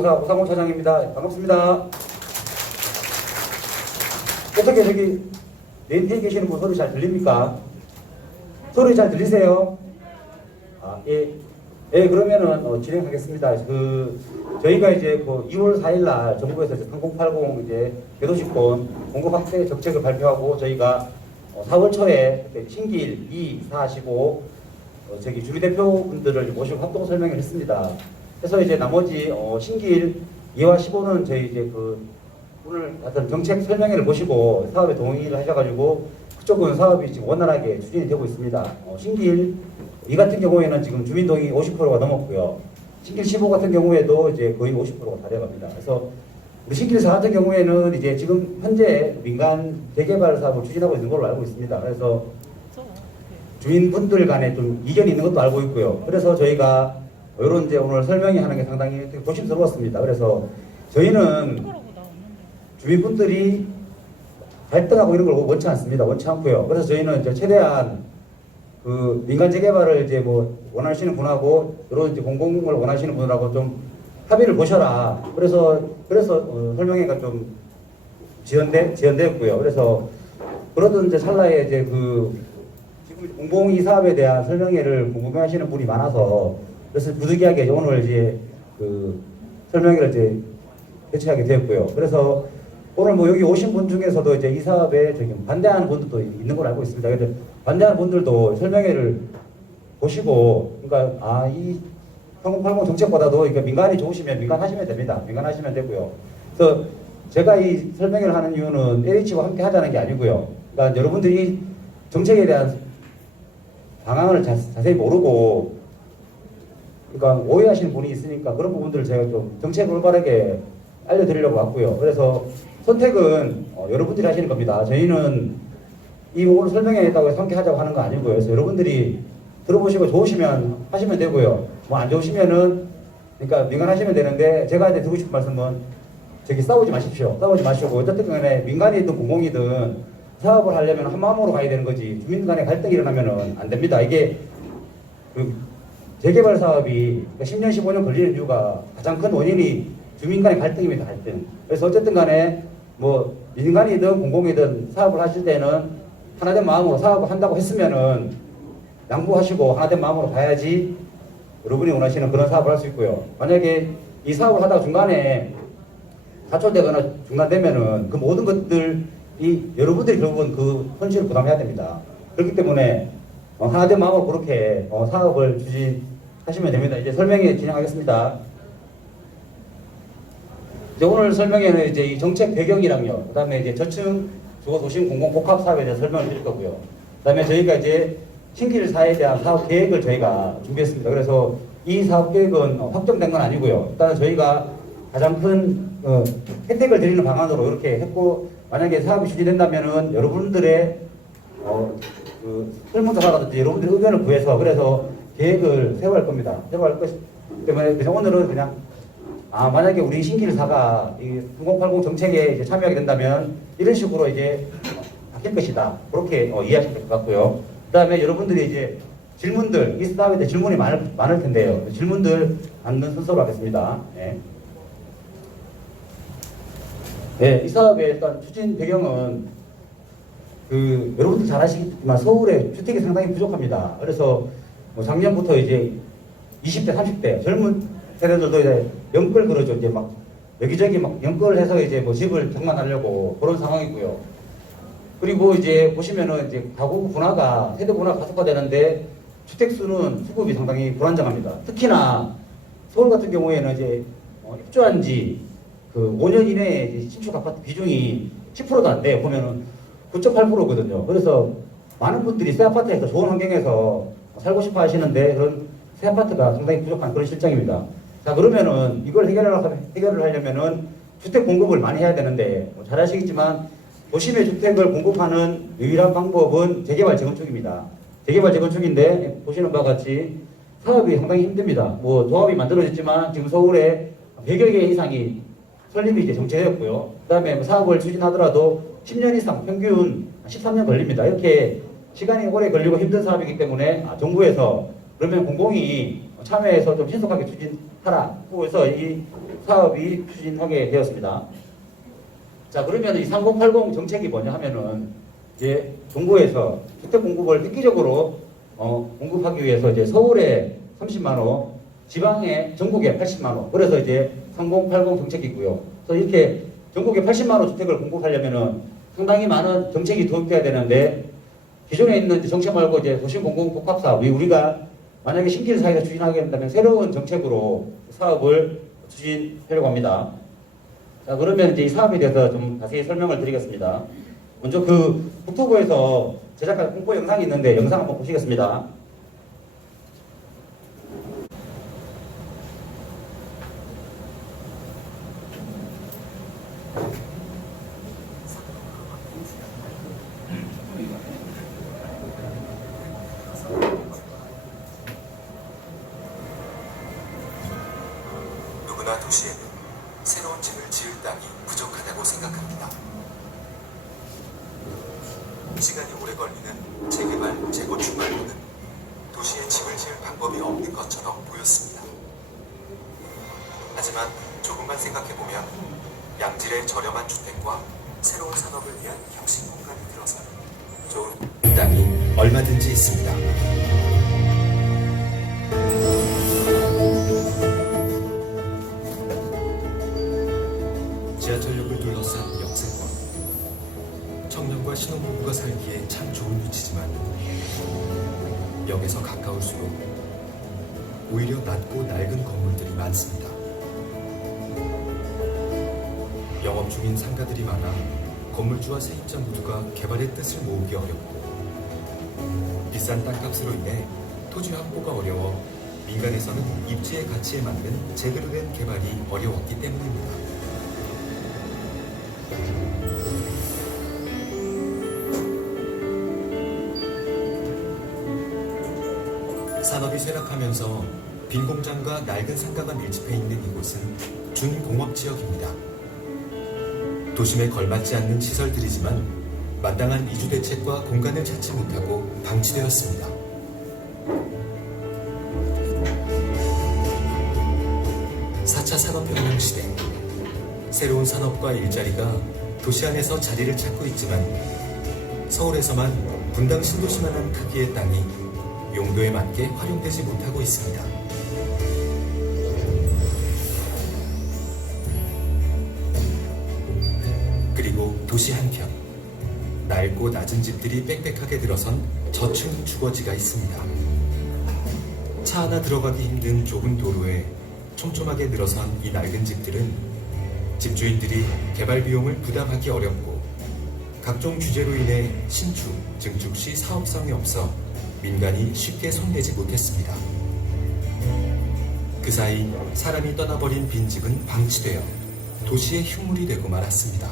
사 오상호 차장입니다. 반갑습니다. 어떻게 저기 내인태에 계시는 분 소리 잘 들립니까? 소리 잘 들리세요? 예. 예, 그러면은 진행하겠습니다. 저희가 이제 2월 4일 날 정부에서 3080 이제 대도시권 공급 확대 정책을 발표하고 저희가 4월 초에 신길 2, 4, 15 저기 주미 대표분들을 모시고 활동 설명을 했습니다. 그래서 이제 나머지 신길 2와 15는 저희 이제 오늘 어떤 정책 설명회를 보시고 사업에 동의를 하셔가지고 그쪽은 사업이 지금 원활하게 추진이 되고 있습니다. 신길 2 같은 경우에는 지금 주민 동의 50%가 넘었고요. 신길 15 같은 경우에도 이제 거의 50%가 달해갑니다. 그래서 우리 신길 4 같은 경우에는 이제 지금 현재 민간 재개발 사업을 추진하고 있는 걸로 알고 있습니다. 그래서 주민분들 간에 좀 이견이 있는 것도 알고 있고요. 그래서 저희가 이런 이제 오늘 설명이 하는 게 상당히 조심스러웠습니다. 그래서 저희는 주민분들이 갈등하고 이런 걸 원치 않습니다. 원치 않고요. 그래서 저희는 이제 최대한 민간 재개발을 이제 원하시는 분하고 이런 이제 공공을 원하시는 분하고 좀 합의를 보셔라. 그래서 설명회가 좀 지연되었고요. 그래서 그러던 이제 찰나에 이제 지금 공공이 사업에 대한 설명회를 궁금해하시는 분이 많아서 그래서 부득이하게 오늘 이제 설명회를 이제 개최하게 되었고요. 그래서 오늘 여기 오신 분 중에서도 이제 이 사업에 반대하는 분들도 있는 걸 알고 있습니다. 그래서 반대하는 분들도 설명회를 보시고, 그러니까 이 3080 정책보다도 그러니까 민간이 좋으시면 민간하시면 됩니다. 민간하시면 되고요. 그래서 제가 이 설명회를 하는 이유는 LH와 함께 하자는 게 아니고요. 그러니까 여러분들이 정책에 대한 방향을 자세히 모르고, 그러니까 오해하시는 분이 있으니까 그런 부분들을 제가 좀 정책을 올바르게 알려드리려고 왔고요. 그래서 선택은 여러분들이 하시는 겁니다. 저희는 이 오늘 설명회에다가 함께 하자고 하는 거 아니고요. 그래서 여러분들이 들어보시고 좋으시면 하시면 되고요. 안 좋으시면은 그러니까 민간하시면 되는데 제가 이제 드리고 싶은 말씀은 싸우지 마십시오. 싸우지 마시고 어쨌든 간에 민간이든 공공이든 사업을 하려면 한 마음으로 가야 되는 거지 주민 간에 갈등이 일어나면은 안 됩니다. 이게 재개발 사업이 10년, 15년 걸리는 이유가 가장 큰 원인이 주민 간의 갈등입니다. 갈등. 그래서 어쨌든 간에 민간이든 공공이든 사업을 하실 때는 하나된 마음으로 사업을 한다고 했으면은 양보하시고 하나된 마음으로 가야지 여러분이 원하시는 그런 사업을 할 수 있고요. 만약에 이 사업을 하다가 중간에 사초되거나 중단되면은 그 모든 것들이 여러분들이 결국은 손실을 부담해야 됩니다. 그렇기 때문에 하나된 마음으로 그렇게 사업을 추진하시면 됩니다. 이제 설명회 진행하겠습니다. 이제 오늘 설명회는 이제 이 정책 배경이랑요. 그 다음에 이제 저층 주거 도심 공공 복합 사업에 대해서 설명을 드릴 거고요. 그 다음에 저희가 이제 신길 4에 대한 사업 계획을 저희가 준비했습니다. 그래서 이 사업 계획은 확정된 건 아니고요. 일단은 저희가 가장 큰 혜택을 드리는 방안으로 이렇게 했고, 만약에 사업이 추진된다면은 여러분들의 설문조사라든지 여러분들의 의견을 구해서 그래서 계획을 세워야 할 겁니다. 세워야 할 것이기 때문에 그냥 오늘은 그냥 만약에 우리 신길4가 이 3080 정책에 이제 참여하게 된다면 이런 식으로 이제 바뀔 것이다. 그렇게 이해하시면 될 것 같고요. 그 다음에 여러분들이 이제 질문들, 이 사업에 대해 질문이 많을 텐데요. 질문들 받는 순서로 하겠습니다. 네. 네, 이 사업의 일단 추진 배경은 여러분들 잘 아시겠지만 서울에 주택이 상당히 부족합니다. 그래서 작년부터 이제 20대, 30대 젊은 세대들도 이제 연끌 그러죠. 이제 여기저기 연끌해서 이제 집을 장만하려고 그런 상황이고요. 그리고 이제 보시면은 이제 가구 분화가 세대 분화가 가속화되는데 주택 수는 수급이 상당히 불안정합니다. 특히나 서울 같은 경우에는 이제 입주한 지 5년 이내에 신축 아파트 비중이 10%도 안 돼요. 보면은 9.8%거든요. 그래서 많은 분들이 새 아파트에서 좋은 환경에서 살고 싶어 하시는데 그런 새 아파트가 상당히 부족한 그런 실정입니다. 자, 그러면은 이걸 해결을 하려면은 주택 공급을 많이 해야 되는데 잘 아시겠지만 도심의 주택을 공급하는 유일한 방법은 재개발 재건축입니다. 재개발 재건축인데 보시는 바와 같이 사업이 상당히 힘듭니다. 조합이 만들어졌지만 지금 서울에 100여 개 이상이 설립이 이제 정체되었고요. 그 다음에 사업을 추진하더라도 10년 이상 평균 13년 걸립니다. 이렇게 시간이 오래 걸리고 힘든 사업이기 때문에 정부에서 그러면 공공이 참여해서 좀 신속하게 추진하라고 해서 이 사업이 추진하게 되었습니다. 자, 그러면 이 3080 정책이 뭐냐 하면은 이제 정부에서 주택 공급을 획기적으로 공급하기 위해서 이제 서울에 30만 호, 지방에 전국에 80만 호. 그래서 이제 3080 정책이고요. 그래서 이렇게 전국에 80만 호 주택을 공급하려면은 상당히 많은 정책이 도입돼야 되는데 기존에 있는 정책 말고 이제 도심 공공 복합 사업, 우리가 만약에 신길 사회에서 추진하게 된다면 새로운 정책으로 사업을 추진하려고 합니다. 자, 그러면 이제 이 사업에 대해서 좀 자세히 설명을 드리겠습니다. 먼저 그 국토부에서 제작한 홍보 영상이 있는데 영상 한번 보시겠습니다. 누구나 도시에는 새로운 집을 지을 땅이 부족하다고 생각합니다. 시간이 오래 걸리는 재개발, 재건축 말고는 도시에 집을 지을 방법이 없는 것처럼 보였습니다. 하지만 조금만 생각해보면 양질의 저렴한 주택과 새로운 산업을 위한 혁신 공간이 들어서 좋은 땅이 얼마든지 있습니다. 지하철역을 둘러싼 역세권. 청년과 신혼부부가 살기에 참 좋은 위치지만 역에서 가까울수록 오히려 낮고 낡은 건물들이 많습니다. 영업 중인 상가들이 많아 건물주와 세입자 모두가 개발의 뜻을 모으기 어렵고 비싼 땅값으로 인해 토지 확보가 어려워 민간에서는 입지의 가치에 맞는 제대로 된 개발이 어려웠기 때문입니다. 산업이 쇠락하면서 빈 공장과 낡은 상가가 밀집해 있는 이곳은 준공업지역입니다. 도심에 걸맞지 않는 시설들이지만 마땅한 이주 대책과 공간을 찾지 못하고 방치되었습니다. (4차) 산업혁명 시대, 새로운 산업과 일자리가 도시 안에서 자리를 찾고 있지만 서울에서만 분당 신도시만한 크기의 땅이 용도에 맞게 활용되지 못하고 있습니다. 그리고 도시 한편, 낡고 낮은 집들이 빽빽하게 들어선 저층 주거지가 있습니다. 차 하나 들어가기 힘든 좁은 도로에 촘촘하게 늘어선 이 낡은 집들은 집주인들이 개발 비용을 부담하기 어렵고 각종 규제로 인해 신축, 증축 시 사업성이 없어 민간이 쉽게 손대지 못했습니다. 그 사이 사람이 떠나버린 빈집은 방치되어 도시의 흉물이 되고 말았습니다.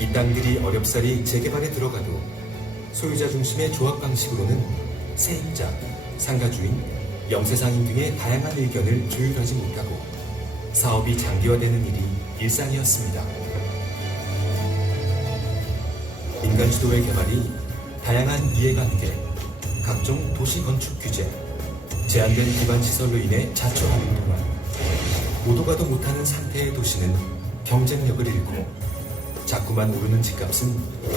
이 땅들이 어렵사리 재개발에 들어가도 소유자 중심의 조합 방식으로는 세입자, 상가주인, 영세상인 등의 다양한 의견을 조율하지 못하고 사업이 장기화되는 일이 일상이었습니다. 민간 주도의 개발이 다양한 이해관계, 각종 도시 건축 규제, 제한된 기반 시설로 인해 자초하는 동안 오도 가도 못하는 상태의 도시는 경쟁력을 잃고 자꾸만 오르는 집값은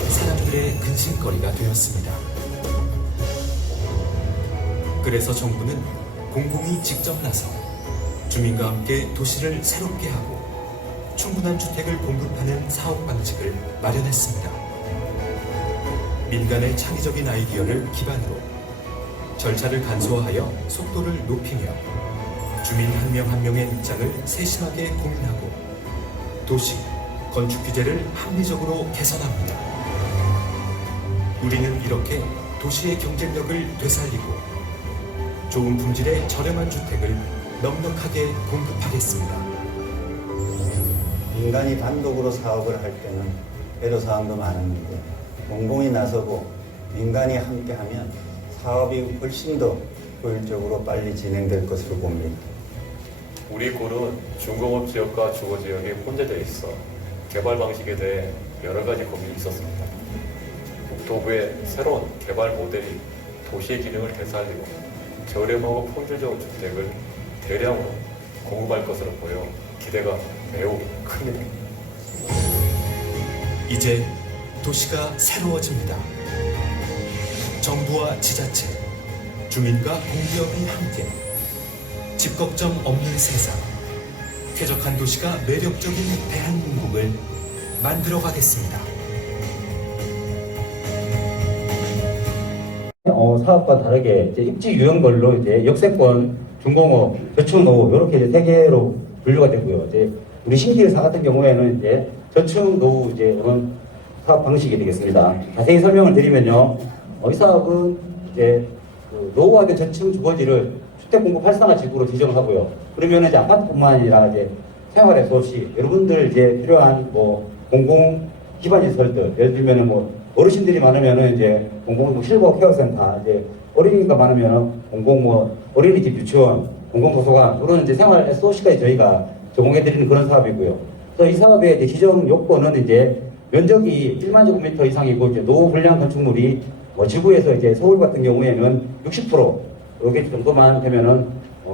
사람들의 근심거리가 되었습니다. 그래서 정부는 공공이 직접 나서 주민과 함께 도시를 새롭게 하고 충분한 주택을 공급하는 사업 방식을 마련했습니다. 민간의 창의적인 아이디어를 기반으로 절차를 간소화하여 속도를 높이며 주민 한 명 한 명의 입장을 세심하게 고민하고 도시, 건축 규제를 합리적으로 개선합니다. 우리는 이렇게 도시의 경쟁력을 되살리고 좋은 품질의 저렴한 주택을 넉넉하게 공급하겠습니다. 민간이 단독으로 사업을 할 때는 애로사항도 많은데 공공이 나서고 민간이 함께하면 사업이 훨씬 더 효율적으로 빨리 진행될 것으로 봅니다. 우리 굴은 중공업 지역과 주거 지역에 혼재되어 있어 개발 방식에 대해 여러 가지 고민이 있었습니다. 국토부의 새로운 개발 모델이 도시의 기능을 되살리고 저렴하고 품질적인 주택을 대량으로 공급할 것으로 보여 기대가 매우 큽니다. 이제 도시가 새로워집니다. 정부와 지자체, 주민과 공기업이 함께 집 걱정 없는 세상, 쾌적한 도시가 매력적인 대한민국을 만들어 가겠습니다. 사업과 다르게 이제 입지 유형별로 이제 역세권, 중공업, 저축노후 이렇게 이제 세 개로 분류가 되고요. 이제 우리 신길 사 같은 경우에는 이제 저축노후 이제 이런 사업 방식이 되겠습니다. 자세히 설명을 드리면요, 이 사업은 이제 그 노후화된 저층 주거지를 주택 공급 활성화 지구로 지정하고요. 그러면 이제 아파트뿐만 아니라 이제 생활의 소시, 여러분들 이제 필요한 뭐 공공 기반 시설들, 예를 들면은 뭐 어르신들이 많으면은 이제 공공 실버 케어센터, 이제 어린이가 많으면은 공공 뭐 어린이집 유치원, 공공 도서관 이런 이제 생활 SOC까지 저희가 제공해 드리는 그런 사업이고요. 그래서 이 사업의 이제 지정 요건은 이제 면적이 1만 제곱미터 이상이고 이제 노후 불량 건축물이 지구에서 이제 서울 같은 경우에는 60% 여기 정도만 되면은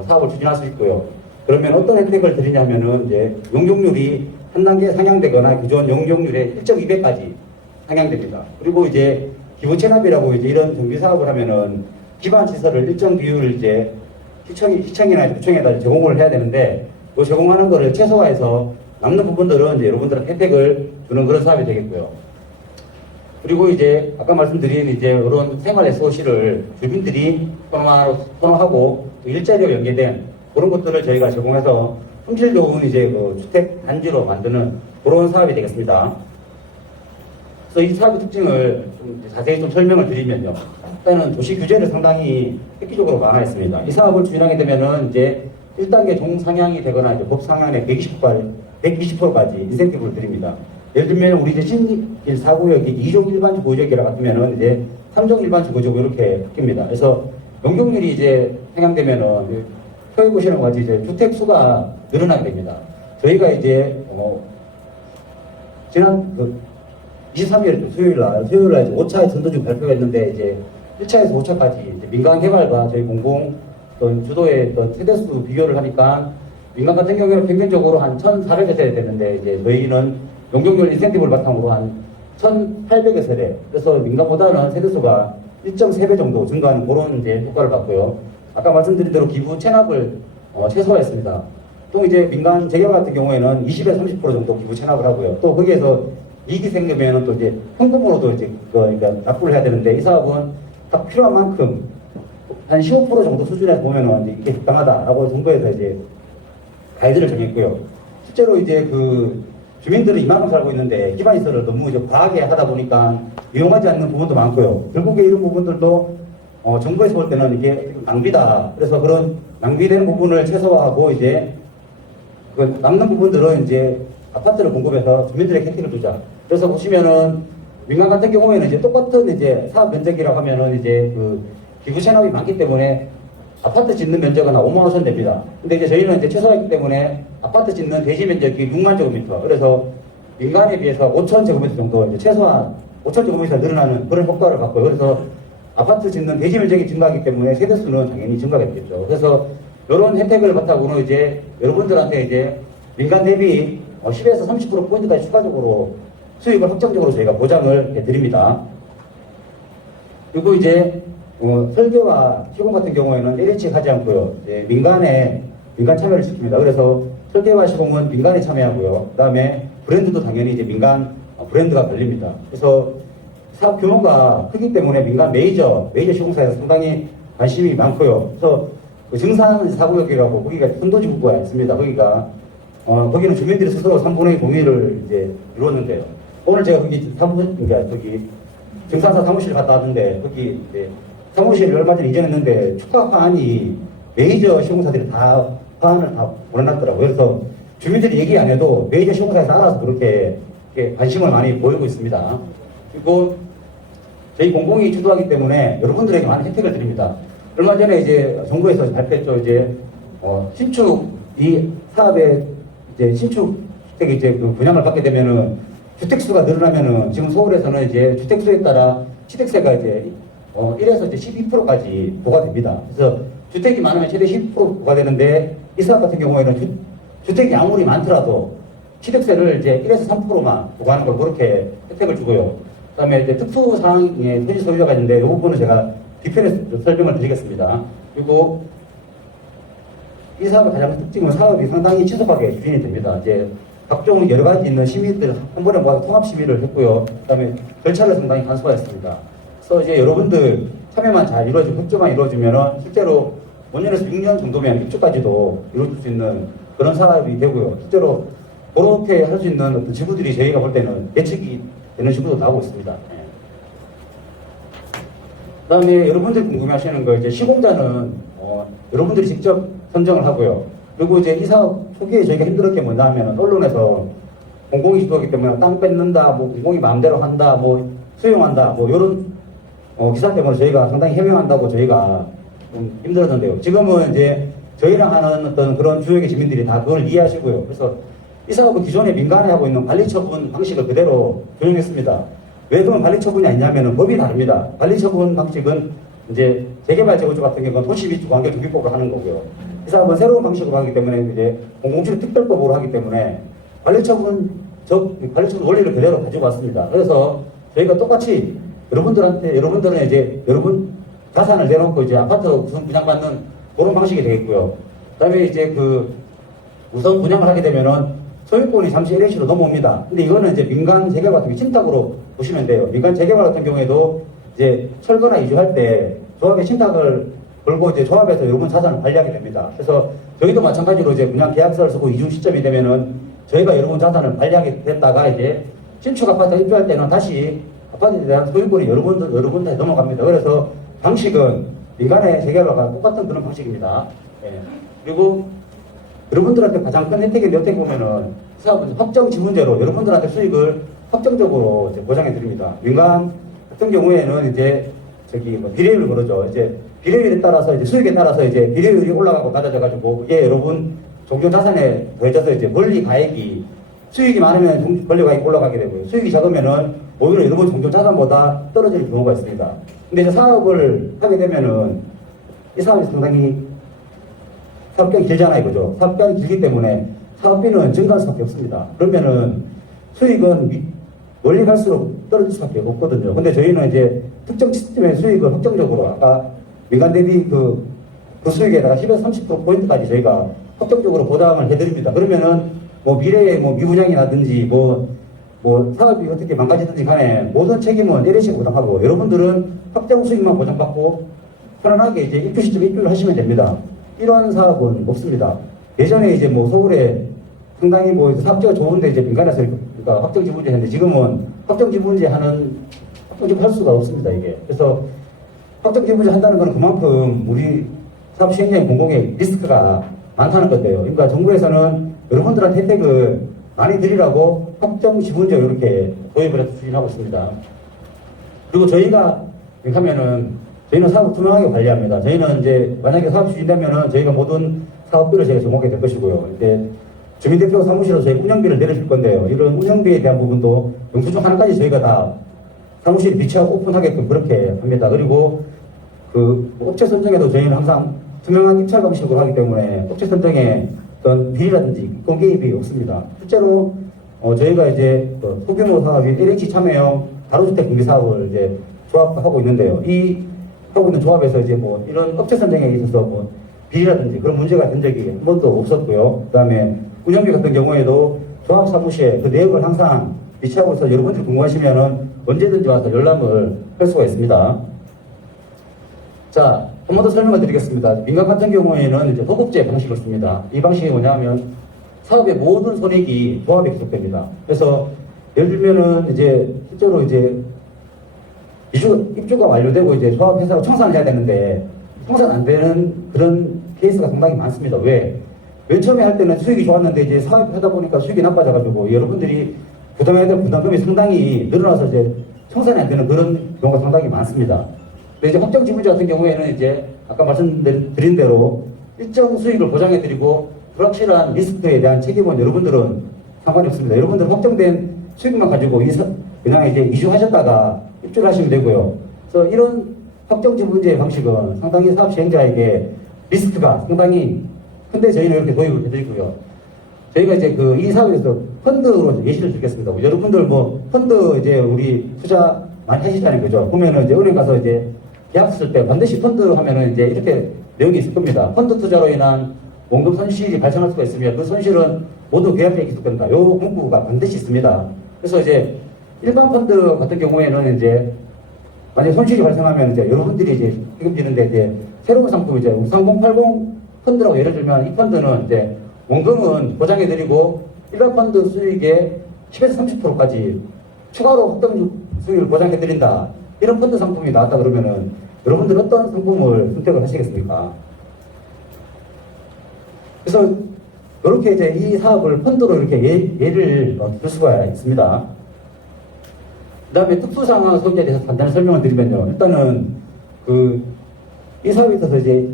사업을 추진할 수 있고요. 그러면 어떤 혜택을 드리냐면은 이제 용적률이 한 단계 상향되거나 기존 용적률의 1.2배까지 상향됩니다. 그리고 이제 기부 체납이라고 이제 이런 정비 사업을 하면은 기반 시설을 일정 비율 이제 시청이나 구청에다 제공을 해야 되는데 그 제공하는 거를 최소화해서 남는 부분들은 이제 여러분들한테 혜택을 주는 그런 사업이 되겠고요. 그리고 이제 아까 말씀드린 이제 이런 생활 SOC를 주민들이 선호하고 일자리와 연계된 그런 것들을 저희가 제공해서 품질 좋은 이제 그 주택 단지로 만드는 그런 사업이 되겠습니다. 그래서 이 사업의 특징을 좀 자세히 좀 설명을 드리면요. 일단은 도시 규제를 상당히 획기적으로 완화했습니다. 이 사업을 추진하게 되면은 이제 1단계 종상향이 되거나 이제 법 상향의 120%까지 인센티브를 드립니다. 예를 들면 우리 이제 신길 4구역이 2종 일반 주거지역이라 같으면은 이제 3종 일반 주거지역 이렇게 바뀝니다. 그래서 용적률이 이제 상향되면은 표에 보시는 것 같이 이제 주택 수가 늘어나게 됩니다. 저희가 이제 지난 23일 수요일날 이제 5차 선도중 발표가 있는데 이제 1차에서 5차까지 이제 민간 개발과 저희 공공 어떤 주도의 어떤 세대수 비교를 하니까 민간 같은 경우에는 평균적으로 한 1,400여 세대 됐는데 이제 저희는 용적률 인센티브를 바탕으로 한 1,800여 세대. 그래서 민간보다는 세대수가 1.3배 정도 증가하는 그런 이제 효과를 봤고요. 아까 말씀드린 대로 기부 체납을 최소화했습니다. 또 이제 민간 재개발 같은 경우에는 20에서 30% 정도 기부 체납을 하고요. 또 거기에서 이익이 생기면 또 이제 현금으로도 이제 그러니까 납부를 해야 되는데 이 사업은 딱 필요한 만큼 한 15% 정도 수준에서 보면은 이게 적당하다라고 정부에서 이제 가이드를 정했고요. 실제로 이제 그 주민들은 이만큼 살고 있는데 기반시설을 너무 이제 과하게 하다 보니까 이용하지 않는 부분도 많고요. 결국에 이런 부분들도 정부에서 볼 때는 이게 낭비다. 그래서 그런 낭비되는 부분을 최소화하고 이제 그 남는 부분들은 이제 아파트를 공급해서 주민들에게 혜택을 주자. 그래서 보시면은 민간 같은 경우에는 이제 똑같은 이제 사업 면적이라고 하면은 이제 그 기부 체납이 많기 때문에 아파트 짓는 면적은 한 5만 5천 됩니다. 근데 이제 저희는 이제 최소화했기 때문에 아파트 짓는 대지 면적이 6만 제곱미터. 그래서 민간에 비해서 5천 제곱미터 정도 이제 최소한 5천 제곱미터 늘어나는 그런 효과를 봤고요. 그래서 아파트 짓는 대지 면적이 증가하기 때문에 세대수는 당연히 증가가 되겠죠. 그래서 이런 혜택을 바탕으로 이제 여러분들한테 이제 민간 대비 10에서 30% 포인트까지 추가적으로 수익을 확정적으로 저희가 보장을 해드립니다. 그리고 이제 설계와 시공 같은 경우에는 LH 하지 않고요. 민간 참여를 시킵니다. 그래서 설계와 시공은 민간에 참여하고요. 그 다음에 브랜드도 당연히 이제 민간 브랜드가 걸립니다. 그래서 사업 규모가 크기 때문에 민간 메이저 시공사에서 상당히 관심이 많고요. 그래서 그 증산 사구역이라고 거기가 선도지구가 있습니다. 거기는 주민들이 스스로 3분의 2 동의를 이제 이루었는데요. 오늘 제가 그러니까 저기 증산사 사무실 갔다 왔는데 거기 이제 사무실을 얼마 전에 이전했는데 추가 파안이 메이저 시공사들이 다 파안을 다 보내놨더라고요. 그래서 주민들이 얘기 안 해도 메이저 시공사에서 알아서 그렇게 관심을 많이 보이고 있습니다. 그리고 저희 공공이 주도하기 때문에 여러분들에게 많은 혜택을 드립니다. 얼마 전에 이제 정부에서 발표했죠. 이제 신축 이 사업에 이제 신축 주택이 이제 그 분양을 받게 되면은 주택수가 늘어나면은 지금 서울에서는 이제 주택수에 따라 취득세가 이제 1에서 이제 12%까지 부과됩니다. 그래서 주택이 많으면 최대 10% 부과되는데 이 사업 같은 경우에는 주택이 아무리 많더라도 취득세를 이제 1에서 3%만 부과하는 걸 그렇게 혜택을 주고요. 그다음에 이제 특수 사항의 토지 소유자가 있는데 이 부분은 제가 뒤편에서 설명을 드리겠습니다. 그리고 이 사업의 가장 특징은 사업이 상당히 신속하게 추진이 됩니다. 이제 각종 여러 가지 있는 심의들 한 번에 모아서 통합 심의를 했고요. 그다음에 절차를 상당히 간소화했습니다. 그래서 이제 여러분들 참여만 잘 이루어지고 협조만 이루어지면은 실제로 5년에서 6년 정도면 입주까지도 이루어질 수 있는 그런 사업이 되고요. 실제로 그렇게 할 수 있는 어떤 지구들이 저희가 볼 때는 예측이 되는 지구도 나오고 있습니다. 네. 그다음에 여러분들이 궁금해하시는 거 이제 시공자는 여러분들이 직접 선정을 하고요. 그리고 이제 이 사업 초기에 저희가 힘들었던 게 뭐냐 하면 언론에서 공공이 주도하기 때문에 땅 뺏는다, 뭐 공공이 마음대로 한다, 뭐 수용한다, 뭐 이런 기사 때문에 저희가 상당히 해명한다고 저희가 좀 힘들었는데요. 지금은 이제 저희랑 하는 어떤 그런 주역의 시민들이 다 그걸 이해하시고요. 그래서 이 사업은 기존에 민간에 하고 있는 관리처분 방식을 그대로 적용했습니다. 왜 그러면 관리처분이 아니냐면 법이 다릅니다. 관리처분 방식은 이제 재개발 재건축 같은 경우는 도시미주관계특위법으로 하는 거고요. 이 사업은 새로운 방식으로 하기 때문에 이제 공공주택 특별법으로 하기 때문에 관리처분 원리를 그대로 가지고 왔습니다. 그래서 저희가 똑같이 여러분들은 이제 여러분 자산을 내놓고 이제 아파트 우선 분양받는 그런 방식이 되겠고요. 그다음에 이제 우선 분양을 하게 되면은 소유권이 잠시 LH로 넘어옵니다. 근데 이거는 이제 민간 재개발 같은 게 신탁으로 보시면 돼요. 민간 재개발 같은 경우에도 이제 철거나 이주할 때 조합의 신탁을 걸고 이제 조합에서 여러분 자산을 관리하게 됩니다. 그래서 저희도 마찬가지로 이제 분양 계약서를 쓰고 이주 시점이 되면은 저희가 여러분 자산을 관리하게 됐다가 이제 신축 아파트 입주할 때는 다시 아파트에 대한 소유권이 여러분들에 넘어갑니다. 그래서 방식은 민간의 재개발과 똑같은 그런 방식입니다. 예. 그리고 여러분들한테 가장 큰 혜택이 어떻게 보면은 사업은 확정 지분제로 여러분들한테 수익을 확정적으로 이제 보장해 드립니다. 민간 같은 경우에는 이제 비례율을 그러죠. 이제 비례율에 따라서 이제 수익에 따라서 이제 비례율이 올라가고 낮아져가지고 이게 여러분 종전 자산에 더해져서 이제 권리 가액이 수익이 많으면 권리 가액이 올라가게 되고요. 수익이 작으면은 오히려 여러분 종전 자산보다 떨어질 경우가 있습니다. 근데 이제 사업을 하게 되면은 이 사업이 상당히 사업기간이 길잖아요, 이거죠. 사업기간이 길기 때문에 사업비는 증가할 수밖에 없습니다. 그러면은 수익은 멀리 갈수록 떨어질 수밖에 없거든요. 근데 저희는 이제 특정 시스템의 수익을 확정적으로 아까 민간 대비 그 수익에다가 10에서 30%포인트까지 저희가 확정적으로 보장을 해드립니다. 그러면은 뭐 미래에 뭐 미분양이라든지 뭐 사업이 어떻게 망가지든지 간에 모든 책임은 LH가 부담하고 여러분들은 확정 수익만 보장받고 편안하게 이제 입주 시점에 입주를 하시면 됩니다. 이런 사업은 없습니다. 예전에 이제 뭐 서울에 상당히 뭐 사업자가 좋은데 이제 민간에서 그러니까 확정 지분제 했는데 지금은 확정 지분제 할 수가 없습니다, 이게. 그래서 확정 지분제 한다는 건 그만큼 우리 사업 시행자인 공공의 리스크가 많다는 건데요. 그러니까 정부에서는 여러분들한테 혜택을 많이 드리라고 확정 지분제 이렇게 도입을 해서 추진하고 있습니다. 그리고 저희가 이렇게 하면은 저희는 사업을 투명하게 관리합니다. 저희는 이제 만약에 사업 추진되면은 저희가 모든 사업비를 저희가 제공하게 될 것이고요. 이제 주민대표 사무실로 저희 운영비를 내려줄 건데요. 이런 운영비에 대한 부분도 영수증 하나까지 저희가 다 사무실 비치하고 오픈하게끔 그렇게 합니다. 그리고 업체 선정에도 저희는 항상 투명한 입찰 방식으로 하기 때문에 업체 선정에 어떤 비리라든지 인권 개입이 없습니다. 실제로 저희가 이제 소규모 사업이 LH 참여형 다로주택 공개 사업을 이제 조합하고 있는데요. 이 하고 있는 조합에서 이제 뭐 이런 업체 선정에 있어서 뭐 비리라든지 그런 문제가 된 적이 한 번도 없었고요. 그다음에 운영비 같은 경우에도 조합 사무실에 그 내역을 항상 비치하고 있어서 여러분들이 궁금하시면은 언제든지 와서 열람을 할 수가 있습니다. 자, 한 번 더 설명을 드리겠습니다. 민간 같은 경우에는 이제 호급제 방식을 씁니다. 이 방식이 뭐냐면 사업의 모든 손익이 조합에 기속됩니다. 그래서 예를 들면은 이제 실제로 이제 입주가 완료되고 이제 조합 회사가 청산을 해야 되는데 청산 안 되는 그런 케이스가 상당히 많습니다. 왜? 맨 처음에 할 때는 수익이 좋았는데 이제 사업을 하다 보니까 수익이 나빠져가지고 여러분들이 부담해야 될 부담금이 상당히 늘어나서 이제 청산이 안 되는 그런 경우가 상당히 많습니다. 근데 이제 확정 지분제 같은 경우에는 이제 아까 말씀드린 대로 일정 수익을 보장해드리고 불확실한 리스크에 대한 책임은 여러분들은 상관이 없습니다. 여러분들 확정된 수익만 가지고 그냥 이제 이주하셨다가 입주를 하시면 되고요. 그래서 이런 확정지 문제의 방식은 상당히 사업 시행자에게 리스크가 상당히 큰데 저희는 이렇게 도입을 해드리고요. 저희가 이제 그 이 사업에 대해서 펀드로 예시를 들겠습니다. 여러분들 뭐 펀드 이제 우리 투자 많이 하시잖아요. 그죠? 보면은 이제 은행 가서 이제 계약 쓸 때 반드시 펀드 하면은 이제 이렇게 내용이 있을 겁니다. 펀드 투자로 인한 원금 손실이 발생할 수가 있으며 그 손실은 모두 계약자에 기속된다. 요 문구가 반드시 있습니다. 그래서 이제 일반 펀드 같은 경우에는 이제 만약 손실이 발생하면 이제 여러분들이 이제 책임지는데 이제 새로운 상품 이제 3080 펀드라고 예를 들면 이 펀드는 이제 원금은 보장해드리고 일반 펀드 수익의 10에서 30%까지 추가로 확정 수익을 보장해드린다. 이런 펀드 상품이 나왔다 그러면은 여러분들 어떤 상품을 선택을 하시겠습니까? 그래서 이렇게 이제 이 사업을 펀드로 이렇게 예를 들 수가 있습니다. 그 다음에 특수상황 소비자에 대해서 간단히 설명을 드리면요. 일단은 이 사업에 있어서 이제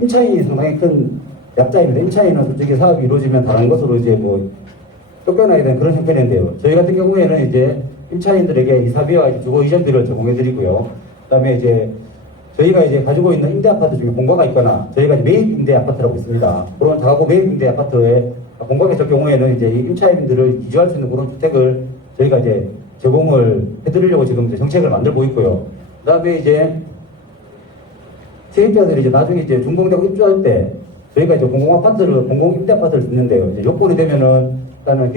임차인이 상당히 큰 약자입니다. 임차인은 솔직히 사업이 이루어지면 다른 것으로 이제 뭐 쫓겨나야 되는 그런 형편인데요. 저희 같은 경우에는 이제 임차인들에게 이사비와 주거 이전비를 제공해 드리고요. 그 다음에 이제 저희가 이제 가지고 있는 임대 아파트 중에 본가가 있거나 저희가 매입 임대 아파트라고 있습니다. 그런 다가구 매입 임대 아파트에 본가가 있을 경우에는 이제 이 임차인들을 이주할 수 있는 그런 주택을 저희가 이제 제공을 해드리려고 지금 이제 정책을 만들고 있고요. 그 다음에 이제 세입자들이 이제 나중에 이제 준공되고 입주할 때 저희가 이제 공공 임대 아파트를 짓는데요. 이제 요건이 되면은 일단은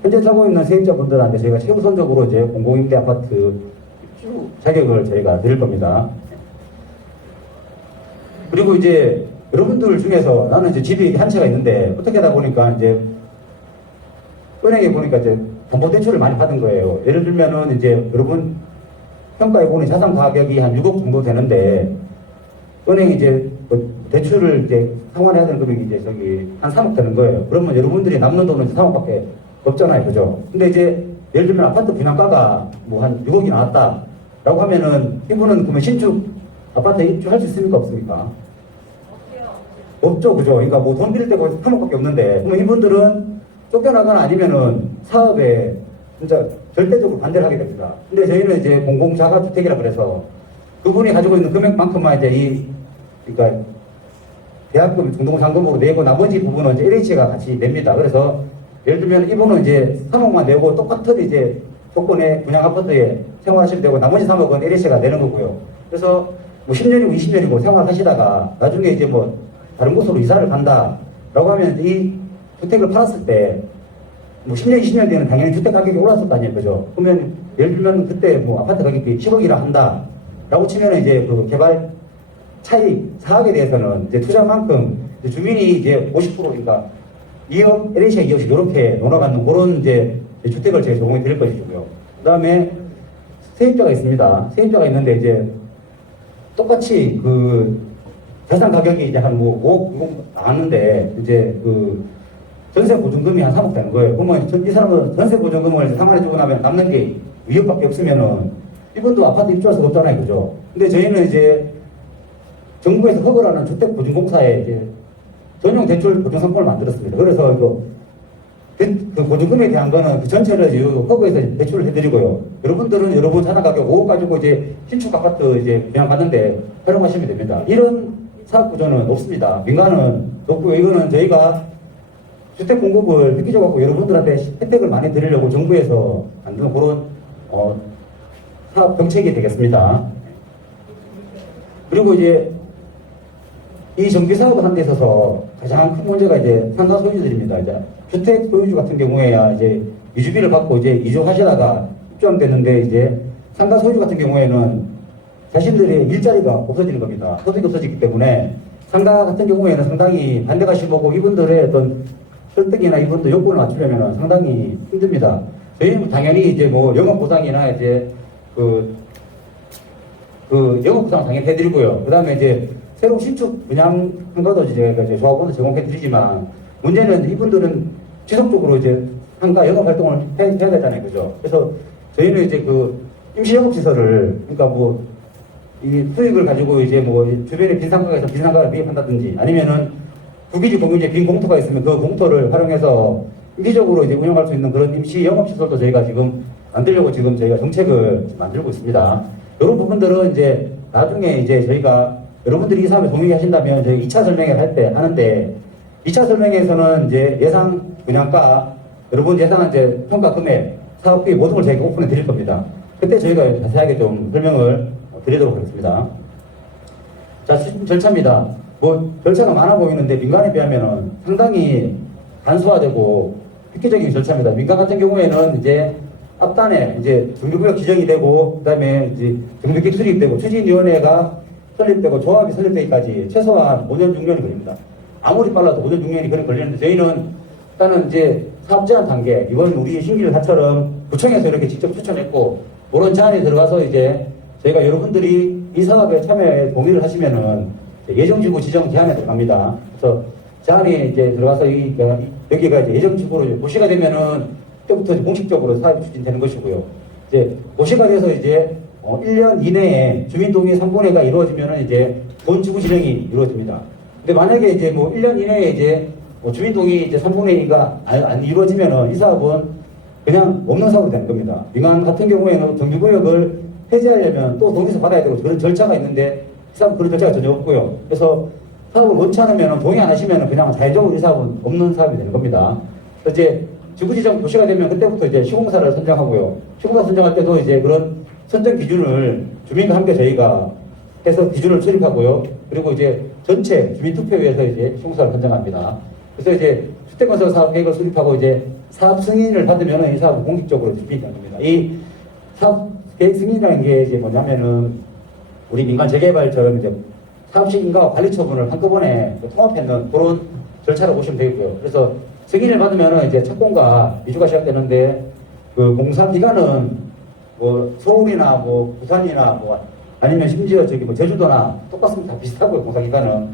현재 살고 있는 세입자분들한테 저희가 최우선적으로 이제 공공 임대 아파트 입주 자격을 저희가 드릴 겁니다. 그리고 이제 여러분들 중에서 나는 이제 집이 한 채가 있는데 어떻게 하다 보니까 이제 은행에 보니까 이제 담보대출을 많이 받은 거예요. 예를 들면은 이제 여러분 평가해 보니 자산 가격이 한 6억 정도 되는데 은행이 이제 대출을 이제 상환해야 되는 금액이 이제 한 3억 되는 거예요. 그러면 여러분들이 남는 돈은 3억밖에 없잖아요. 그죠? 근데 이제 예를 들면 아파트 분양가가 뭐 한 6억이 나왔다. 라고 하면은 이분은 그러면 신축 아파트에 입주할 수 있습니까? 없습니까? 없죠. 그죠? 그러니까 뭐 돈 빌릴 때가 3억밖에 없는데 그러면 이분들은 쫓겨나거나 아니면은 사업에 진짜 절대적으로 반대를 하게 됩니다. 근데 저희는 이제 공공자가주택이라 그래서 그분이 가지고 있는 금액만큼만 이제 그러니까 대학금, 중동상금으로 내고 나머지 부분은 이제 LH가 같이 냅니다. 그래서 예를 들면 이분은 이제 3억만 내고 똑같은 이제 조건의 분양 아파트에 생활하시면 되고 나머지 3억은 LH가 내는 거고요. 그래서 뭐 10년이고 20년이고 생활하시다가 나중에 이제 뭐 다른 곳으로 이사를 간다라고 하면 이 주택을 팔았을 때 뭐 10년, 20년 뒤에는 당연히 주택 가격이 올랐을 거 아니에요. 그죠? 그러면 예를 들면 그때 뭐 아파트 가격이 10억이라 한다. 라고 치면 이제 그 개발 차익, 사업에 대해서는 이제 투자만큼 이제 주민이 이제 50%니까 2억, LH가 2억씩 이렇게 나눠갖는 그런 이제 주택을 제가 제공해 드릴 것이고요. 그 다음에 세입자가 있습니다. 세입자가 있는데 이제 똑같이 그 자산 가격이 이제 한 뭐 5억 나왔는데 이제 그 전세 보증금이 한 3억 되는 거예요. 그러면 이 사람은 전세 보증금을 상환해주고 나면 남는 게 2억밖에 없으면은 이분도 아파트 입주할 수가 없잖아요. 그죠? 근데 저희는 이제 정부에서 허가하는 주택보증공사에 이제 전용 대출 보증상품을 만들었습니다. 그래서 그 보증금에 대한 거는 그 전체를 이제 허가에서 대출을 해드리고요. 여러분들은 여러분 자산 가격 5억 가지고 이제 신축 아파트 이제 분양받는데 활용하시면 됩니다. 이런 사업 구조는 없습니다. 민간은 없고요. 이거는 저희가 주택 공급을 획기적으로 여러분들한테 혜택을 많이 드리려고 정부에서 만드는 그런 사업 정책이 되겠습니다. 그리고 이제 이 정비 사업을 하는 데 있어서 가장 큰 문제가 이제 상가 소유주들입니다. 이제 주택 소유주 같은 경우에야 이제 이주비를 받고 이제 이주하시다가 입주하면 되는데 이제 상가 소유주 같은 경우에는 자신들의 일자리가 없어지는 겁니다. 소득이 없어지기 때문에 상가 같은 경우에는 상당히 반대가 심하고 이분들의 어떤 설득이나 이분들 요건을 맞추려면 상당히 힘듭니다. 저희는 당연히 이제 뭐 영업보상이나 이제 그 영업보상 당연히 해드리고요. 그 다음에 이제 새로 신축 분양한 것도 이제 조합원도 제공해드리지만 문제는 이분들은 지속적으로 이제 상가 영업 활동을 해야 되잖아요. 그죠? 그래서 저희는 이제 그 임시 영업시설을 그러니까 뭐 이 수익을 가지고 이제 뭐 주변에 빈상가에서 빈상가를 매입한다든지 아니면은 구기지 공유지에 빈 공터가 있으면 그 공터를 활용해서 임시적으로 이제 운영할 수 있는 그런 임시 영업시설도 저희가 지금 만들려고 지금 저희가 정책을 만들고 있습니다. 이런 부분들은 이제 나중에 이제 저희가 여러분들이 이 사업에 동의하신다면 저희 2차 설명회를 할 때 하는데 2차 설명회에서는 이제 예상 분양가, 여러분 예상한 이제 평가 금액, 사업비 모든 걸 저희가 오픈해 드릴 겁니다. 그때 저희가 자세하게 좀 설명을 드리도록 하겠습니다. 자, 추진 절차입니다. 뭐 절차가 많아 보이는데 민간에 비하면은 상당히 간소화되고 획기적인 절차입니다. 민간 같은 경우에는 이제 앞단에 이제 정비구역 지정이 되고 그다음에 이제 정비객 수립되고 추진위원회가 설립되고 조합이 설립되기까지 최소한 5년 6년이 걸립니다. 아무리 빨라도 5년 6년이 걸리는데 저희는 일단은 이제 사업 제안 단계 이번 우리 신길사처럼 구청에서 이렇게 직접 추천했고 그런 제안이 들어가서 이제 저희가 여러분들이 이 사업에 참여에 동의를 하시면은 예정지구 지정 제안에 들어갑니다. 그래서 제안이 이제 들어가서 여기가 이제 예정지구로 고시가 되면은 그때부터 이제 공식적으로 사업이 추진되는 것이고요. 이제 고시가 돼서 이제 1년 이내에 주민 동의 3분의 2가 이루어지면은 이제 본 지구 지정이 이루어집니다. 근데 만약에 이제 뭐 1년 이내에 이제 주민 동의 이제 3분의 2가 안 이루어지면은 이 사업은 그냥 없는 사업이 되는 겁니다. 민간 같은 경우에는 정비구역을 해제하려면 또 동의서 받아야 되고 그런 절차가 있는데 이 사업은 그런 절차가 전혀 없고요. 그래서 사업을 원치 않으면 동의 안 하시면 그냥 자의적으로 이 사업은 없는 사업이 되는 겁니다. 그래서 이제 지구지정 도시가 되면 그때부터 이제 시공사를 선정하고요. 시공사 선정할 때도 이제 그런 선정 기준을 주민과 함께 저희가 해서 기준을 수립하고요. 그리고 이제 전체 주민투표위에서 이제 시공사를 선정합니다. 그래서 이제 주택건설 사업 계획을 수립하고 이제 사업 승인을 받으면 이 사업은 공식적으로 집행이 됩니다. 이 사업 계획 승인이라는 게 이제 뭐냐면은 우리 민간 재개발처럼 이제 사업식 인가와 관리 처분을 한꺼번에 통합했는 그런 절차를 보시면 되고요. 그래서 승인을 받으면 이제 착공과 이주가 시작되는데 그 공사 기간은 뭐 서울이나 뭐 부산이나 뭐 아니면 심지어 저기 뭐 제주도나 똑같습니다. 비슷하고요. 공사 기간은.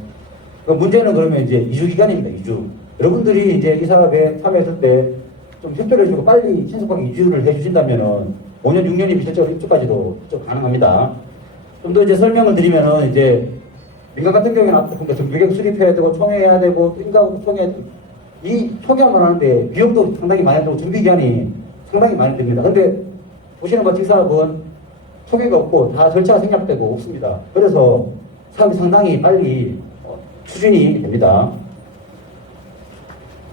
그 문제는 그러면 이제 이주 기간입니다. 이주. 여러분들이 이제 이 사업에 참여했을 때 좀 협조를 해주고 빨리 신속하게 이주를 해주신다면은 5년, 6년이면 실제로 입주까지도 좀 가능합니다. 좀 더 이제 설명을 드리면은 이제 민간 같은 경우에는 앞으로 정비객 수립해야 되고 총회해야 되고 인가하고 총회 이 총회만 하는데 비용도 상당히 많이 들고 준비 기간이 상당히 많이 듭니다. 근데 보시는 바이 사업은 총회가 없고 다 절차가 생략되고 없습니다. 그래서 사업이 상당히 빨리 추진이 됩니다.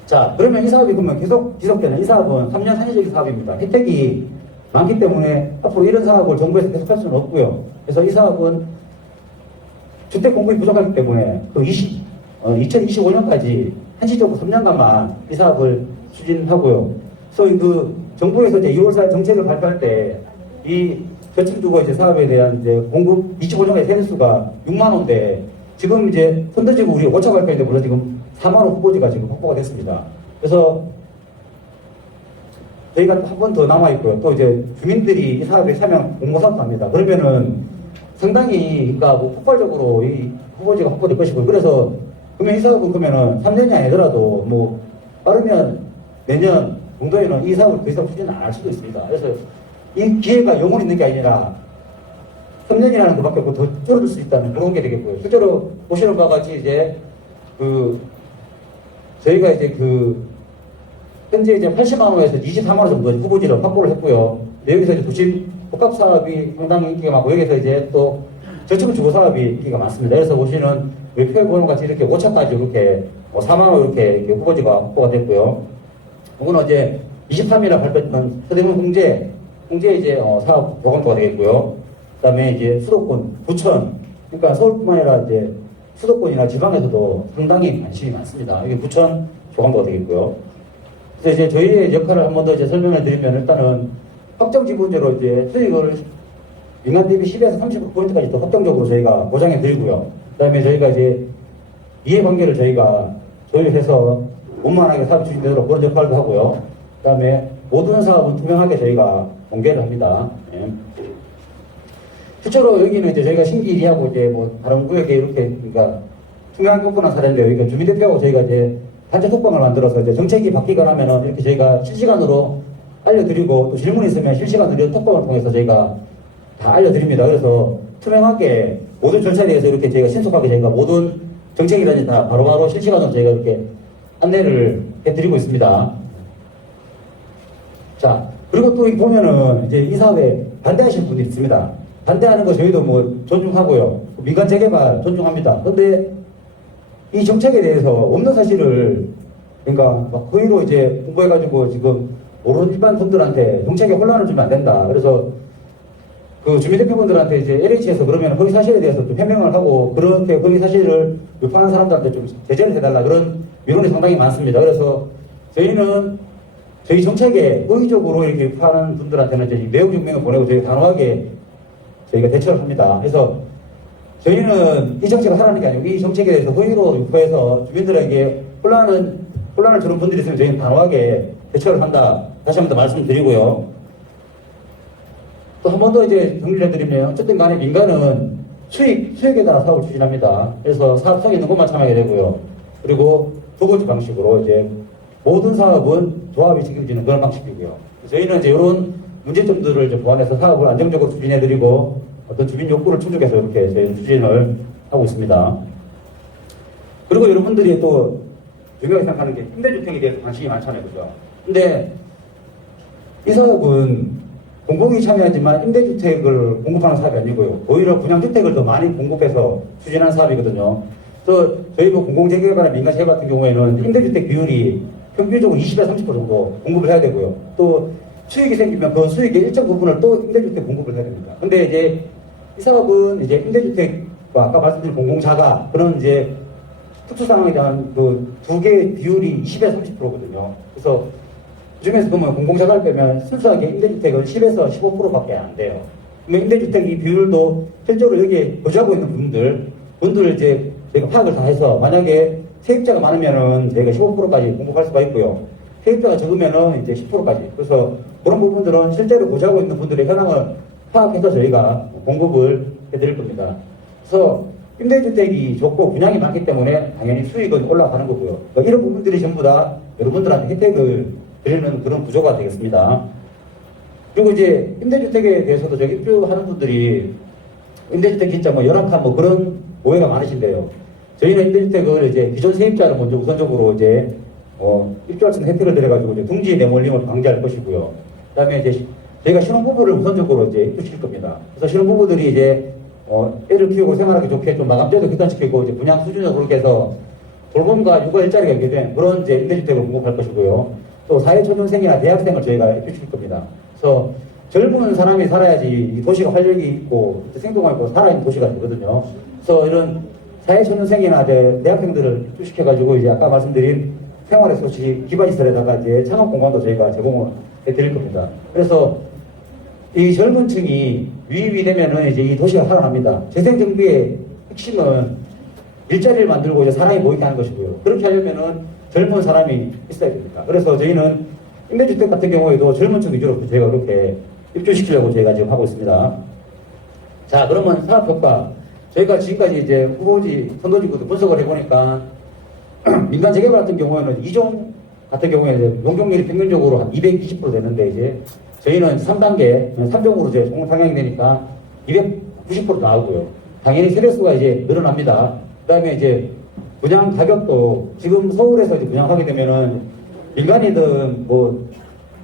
자, 그러면 이 사업이 그러면 계속 지속되는 이 사업은 3년 산의적인 사업입니다. 혜택이 많기 때문에 앞으로 이런 사업을 정부에서 계속할 수는 없고요. 그래서 이 사업은 주택 공급이 부족하기 때문에 그 2025년까지 한시적으로 3년간만 이 사업을 추진하고요. 그래서 그 정부에서 이제 2월달 정책을 발표할 때 이 저층주거 이제 사업에 대한 이제 공급 25년까지 세대수가 6만 호인데 지금 이제 펀드지구 우리 5차 발표인데 물론 지금 4만 호 후보지가 지금 확보가 됐습니다. 그래서 저희가 한 번 더 남아있고요. 또 이제 주민들이 이 사업에 참여 공모사업도 합니다. 그러면은 상당히 그러니까 뭐 폭발적으로 이 후보지가 확보될 것이고 그래서 그러면 이 사업은 그러면은 3년이 아니더라도 뭐 빠르면 내년 정도에는 이 사업을 더 이상 추진 안 할 수도 있습니다. 그래서 이 기회가 영원히 있는 게 아니라 3년이라는 것밖에 없고 더 줄어들 수 있다는 그런 게 되겠고요. 실제로 보시는 바와 같이 이제 저희가 이제 현재 이제 80만 원에서 24만 원 정도 후보지를 확보를 했고요. 여기서 이제 도심 복합 사업이 상당히 인기가 많고 여기서 이제 또 저축 주거 사업이 인기가 많습니다. 그래서 보시는 우리 표에 보는 것 같이 이렇게 5차까지 이렇게 4만 원 이렇게 후보지가 확보가 됐고요. 이거는 이제 23일에 발표했던 서대문 홍제 이제 사업 보관도가 되겠고요. 그다음에 이제 수도권, 부천, 그러니까 서울뿐만 아니라 이제 수도권이나 지방에서도 상당히 관심이 많습니다. 이게 부천 조감도가 되겠고요. 그래서 이제 저희의 역할을 한 번 더 이제 설명을 드리면 일단은 확정 지분제로 이제 수익을 민간 대비 10에서 30%까지 더 확정적으로 저희가 보장해 드리고요. 그다음에 저희가 이제 이해관계를 저희가 조율해서 원만하게 사업 추진되도록 그런 역할도 하고요. 그다음에 모든 사업은 투명하게 저희가 공개를 합니다. 예. 실제로 여기는 이제 저희가 신기일이하고 이제 뭐 다른 구역에 이렇게 그러니까 투명하게 오픈한 사례인데요. 여기가 주민대표하고 저희가 이제 단체 톡방을 만들어서 이제 정책이 바뀌거나 하면은 이렇게 저희가 실시간으로 알려드리고 또 질문 있으면 실시간으로 톡방을 통해서 저희가 다 알려드립니다. 그래서 투명하게 모든 절차에 대해서 이렇게 저희가 신속하게 저희가 모든 정책이라든지 다 바로바로 실시간으로 저희가 이렇게 안내를 해드리고 있습니다. 자, 그리고 또 보면은 이제 이 사업에 반대하시는 분들이 있습니다. 반대하는 거 저희도 뭐 존중하고요. 민간 재개발 존중합니다. 근데 이 정책에 대해서 없는 사실을 그러니까 막 허위로 이제 공부해가지고 지금 모르는 일반 분들한테 정책에 혼란을 주면 안 된다. 그래서 그 주민대표분들한테 이제 LH에서 그러면 허위 사실에 대해서 좀 해명을 하고 그렇게 허위 사실을 유포하는 사람들한테 좀 제재를 해달라 그런 민원이 상당히 많습니다. 그래서 저희는 저희 정책에 허위적으로 이렇게 유포하는 분들한테는 이제 내용 증명을 보내고 저희 단호하게 저희가 대처를 합니다. 그래서 저희는 이 정책을 하라는 게 아니고 이 정책에 대해서 허위로 유포해서 주민들에게 혼란을 주는 분들이 있으면 저희는 단호하게 대처를 한다. 다시 한 번 더 말씀드리고요. 또 한 번 더 이제 정리를 해드리면 어쨌든 간에 민간은 수익에 따라 사업을 추진합니다. 그래서 사업성이 있는 곳만 참여하게 되고요. 그리고 두 번째 방식으로 이제 모든 사업은 조합이 책임지는 그런 방식이고요. 저희는 이제 이런 문제점들을 이제 보완해서 사업을 안정적으로 추진해드리고 어떤 주민 욕구를 충족해서 이렇게 저희 추진을 하고 있습니다. 그리고 여러분들이 또 중요하게 생각하는 게 임대주택에 대해서 관심이 많잖아요. 그죠? 근데 이 사업은 공공이 참여하지만 임대주택을 공급하는 사업이 아니고요. 오히려 분양주택을 더 많이 공급해서 추진하는 사업이거든요. 그래서 저희 뭐 공공재개발이나 민간재개발 같은 경우에는 임대주택 비율이 평균적으로 20에서 30% 정도 공급을 해야 되고요. 또 수익이 생기면 그 수익의 일정 부분을 또 임대주택 공급을 해야 됩니다. 근데 이제 이 사업은 이제 임대주택과 아까 말씀드린 공공자가 그런 이제 특수 상황에 대한 그 두 개의 비율이 20에서 30%거든요. 그래서 그 중에서 보면 공공자가를 빼면 순수하게 임대주택은 10에서 15%밖에 안 돼요. 그러면 임대주택 이 비율도 실제로 여기에 거주하고 있는 분들을 이제 저희가 파악을 다 해서 만약에 세입자가 많으면은 저희가 15%까지 공급할 수가 있고요. 세입자가 적으면은 이제 10%까지. 그래서 그런 부분들은 실제로 거주하고 있는 분들의 현황을 파악해서 저희가 공급을 해드릴 겁니다. 그래서 임대주택이 좋고 분양이 많기 때문에 당연히 수익은 올라가는 거고요. 그러니까 이런 부분들이 전부 다 여러분들한테 혜택을 드리는 그런 구조가 되겠습니다. 그리고 이제 임대주택에 대해서도 저기 입주하는 분들이 임대주택 진짜 뭐 열악한 뭐 그런 오해가 많으신데요. 저희는 임대주택을 이제 기존 세입자를 먼저 우선적으로 이제 입주할 수 있는 혜택을 드려가지고 이제 둥지 내몰림을 방지할 것이고요. 그다음에 이제 저희가 신혼부부를 우선적으로 이제 입주시킬 겁니다. 그래서 신혼부부들이 이제 애를 키우고 생활하기 좋게 좀 마감제도 기단시키고 이제 분양 수준을 그렇게 해서 돌봄과 육아 일자리가 연계된 그런 이제 임대주택을 공급할 것이고요. 또 사회초년생이나 대학생을 저희가 입주시킬 겁니다. 그래서 젊은 사람이 살아야지 이 도시가 활력이 있고 생동감 있고 살아있는 도시가 되거든요. 그래서 이런 사회초년생이나 대학생들을 입주시켜가지고 이제 아까 말씀드린 생활의 소식 기반시설에다가 이제 창업 공간도 저희가 제공을 해드릴 겁니다. 그래서 이 젊은 층이 유입이 되면은 이제 이 도시가 살아납니다. 재생정비의 핵심은 일자리를 만들고 이제 사람이 모이게 하는 것이고요. 그렇게 하려면은 젊은 사람이 있어야 됩니다. 그래서 저희는 임대주택 같은 경우에도 젊은 층 위주로 저희가 그렇게 입주시키려고 저희가 지금 하고 있습니다. 자, 그러면 사업효과. 저희가 지금까지 이제 후보지, 선도지구도 분석을 해보니까 민간 재개발 같은 경우에는 2종 같은 경우에는 용적률이 평균적으로 한 220% 되는데 이제 저희는 3단계, 3종으로 이제 공급 상향이 되니까 290% 나오고요. 당연히 세대수가 이제 늘어납니다. 그 다음에 이제 분양 가격도 지금 서울에서 이제 분양하게 되면은 민간이든 뭐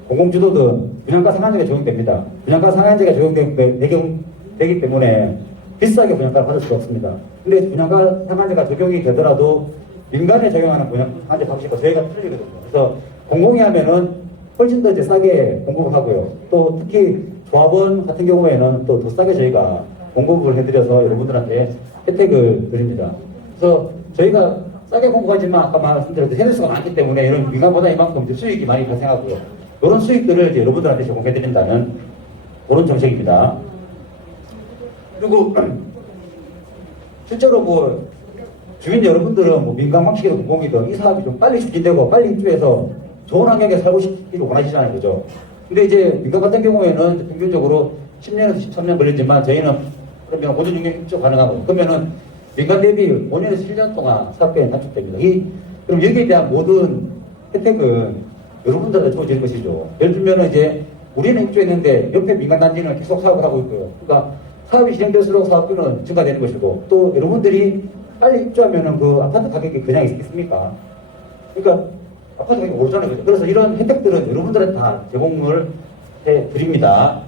공공주도든 분양가 상한제가 적용됩니다. 분양가 상한제가 적용되기 때문에 비싸게 분양가를 받을 수가 없습니다. 근데 분양가 상한제가 적용이 되더라도 민간에 적용하는 분양 상한제 방식과 저희가 틀리거든요. 그래서 공공이 하면은 훨씬 더 이제 싸게 공급을 하고요. 또 특히 조합원 같은 경우에는 또 더 싸게 저희가 공급을 해드려서 여러분들한테 혜택을 드립니다. 그래서 저희가 싸게 공급하지만 아까 말씀드렸듯이 세대수가 많기 때문에 이런 민간보다 이만큼 이제 수익이 많이 발생하고요. 이런 수익들을 이제 여러분들한테 제공해드린다는 그런 정책입니다. 그리고 실제로 뭐 주민 여러분들은 뭐 민간 방식이든 공공이든 이 사업이 좀 빨리 추진되고 빨리 입주해서 좋은 환경에 살고 싶기를 원하시잖아요. 그죠? 근데 이제 민간 같은 경우에는 평균적으로 10년에서 13년 걸리지만 저희는 그러면 고전 중에 입주 가능하고 그러면은 민간 대비 5년에서 7년 동안 사업기간이 단축됩니다. 그럼 여기에 대한 모든 혜택은 여러분들한테 주어지는 것이죠. 예를 들면 이제 우리는 입주했는데 옆에 민간 단지는 계속 사업을 하고 있고요. 그러니까 사업이 진행될수록 사업비는 증가되는 것이고 또 여러분들이 빨리 입주하면은 그 아파트 가격이 그냥 있겠습니까? 그러니까 아파트 가격이 오르잖아요. 그래서 이런 혜택들은 여러분들한테 다 제공을 해 드립니다.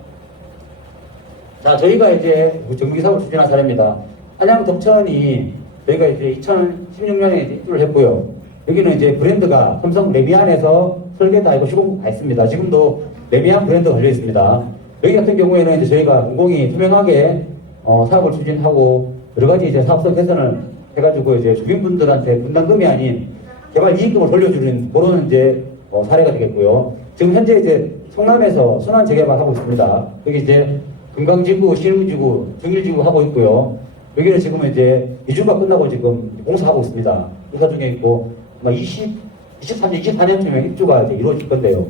자, 저희가 이제 정비 사업을 추진한 사례입니다. 한양 덕천이 저희가 이제 2016년에 입주를 했고요. 여기는 이제 브랜드가 삼성 레미안에서 설계 다 하고 시공 다 했습니다. 지금도 레미안 브랜드 걸려 있습니다. 여기 같은 경우에는 이제 저희가 공공이 투명하게 사업을 추진하고 여러 가지 이제 사업성 개선을 해가지고 이제 주민분들한테 분담금이 아닌 개발 이익금을 돌려주는 그런 이제 사례가 되겠고요. 지금 현재 이제 성남에서 순환 재개발하고 있습니다. 여기 이제 금강지구, 신흥지구, 중일지구 하고 있고요. 여기는 지금 이제 이주가 끝나고 지금 공사하고 있습니다. 공사 중에 있고 아마 23년, 24년쯤에 입주가 이제 이루어질 건데요.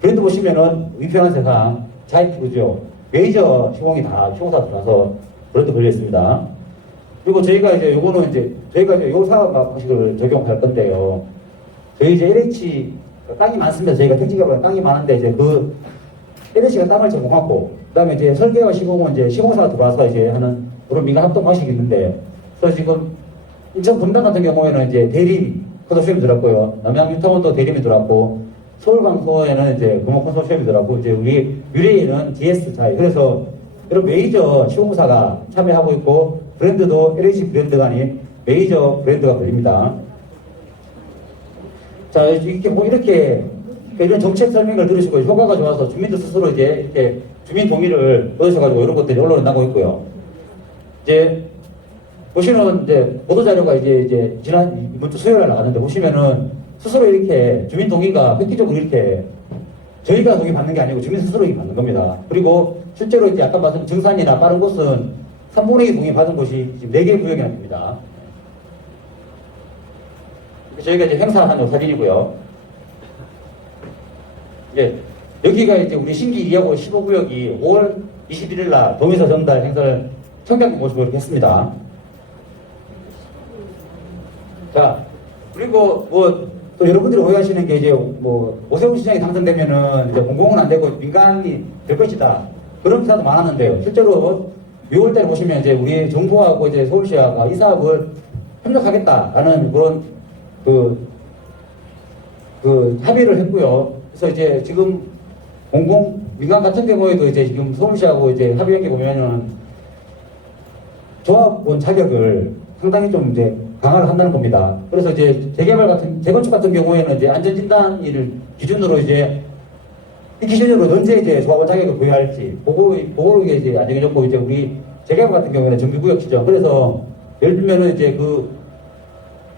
브랜드 보시면은 위편한 세상, 자이프루죠. 메이저 시공이 다 시공사 들어가서 브랜드 걸려 있습니다. 그리고 저희가 이제 요거는 이제 저희가 이제 요 사업 방식을 적용할 건데요. 저희 이제 LH 땅이 많습니다. 저희가 택지개발은 땅이 많은데 이제 그 LH가 땅을 제공하고 그다음에 이제 설계와 시공은 이제 시공사가 들어와서 이제 하는 그런 민간 합동 방식이 있는데 그래서 지금 인천 분당 같은 경우에는 이제 대림 컨소시엄이 들어왔고요. 남양 유타운도 대림이 들어왔고 서울 강서에는 이제 금호 컨소시엄이 들어왔고 이제 우리 유래에는 DS 자이 그래서 이런 메이저 시공사가 참여하고 있고 브랜드도 LH 브랜드가 아닌 메이저 브랜드가 걸립니다. 자, 이렇게 뭐 이렇게 이런 정책 설명을 들으시고 효과가 좋아서 주민들 스스로 이제 이렇게 주민 동의를 얻으셔가지고 이런 것들이 언론에 나고 있고요. 이제 보시는 이제 보도 자료가 이제 지난 이번 주 수요일에 나갔는데 보시면은 스스로 이렇게 주민 동의가 획기적으로 이렇게 저희가 동의 받는 게 아니고 주민 스스로 동의 받는 겁니다. 그리고 실제로 이제 아까 말씀 증산이나 빠른 곳은 3분의 2 동의 받은 곳이 지금 4개 구역이나 됩니다. 저희가 이제 행사한 사진이고요. 이제 여기가 이제 우리 신기 2하고 15구역이 5월 21일 날 동의서 전달 행사를 청장님 모시고 이렇게 했습니다. 자, 그리고 뭐 또 여러분들이 오해하시는 게 이제 뭐 오세훈 시장이 당선되면은 이제 공공은 안 되고 민간이 될 것이다. 그런 기사도 많았는데요. 실제로 6월달에 보시면 이제 우리 정부하고 이제 서울시가 이 사업을 협력하겠다라는 그런 합의를 했고요. 그래서 이제 지금 민간 같은 경우에도 이제 지금 서울시하고 이제 합의한 게 보면은 조합원 자격을 상당히 좀 이제 강화를 한다는 겁니다. 그래서 이제 재건축 같은 경우에는 이제 안전진단을 기준으로 이제 이 기준으로 언제 이제 조합원 자격을 부여할지 보고를 이제 안 정해졌고 이제 우리 재개발 같은 경우에는 정비구역 지정. 그래서 예를 들면은 이제 그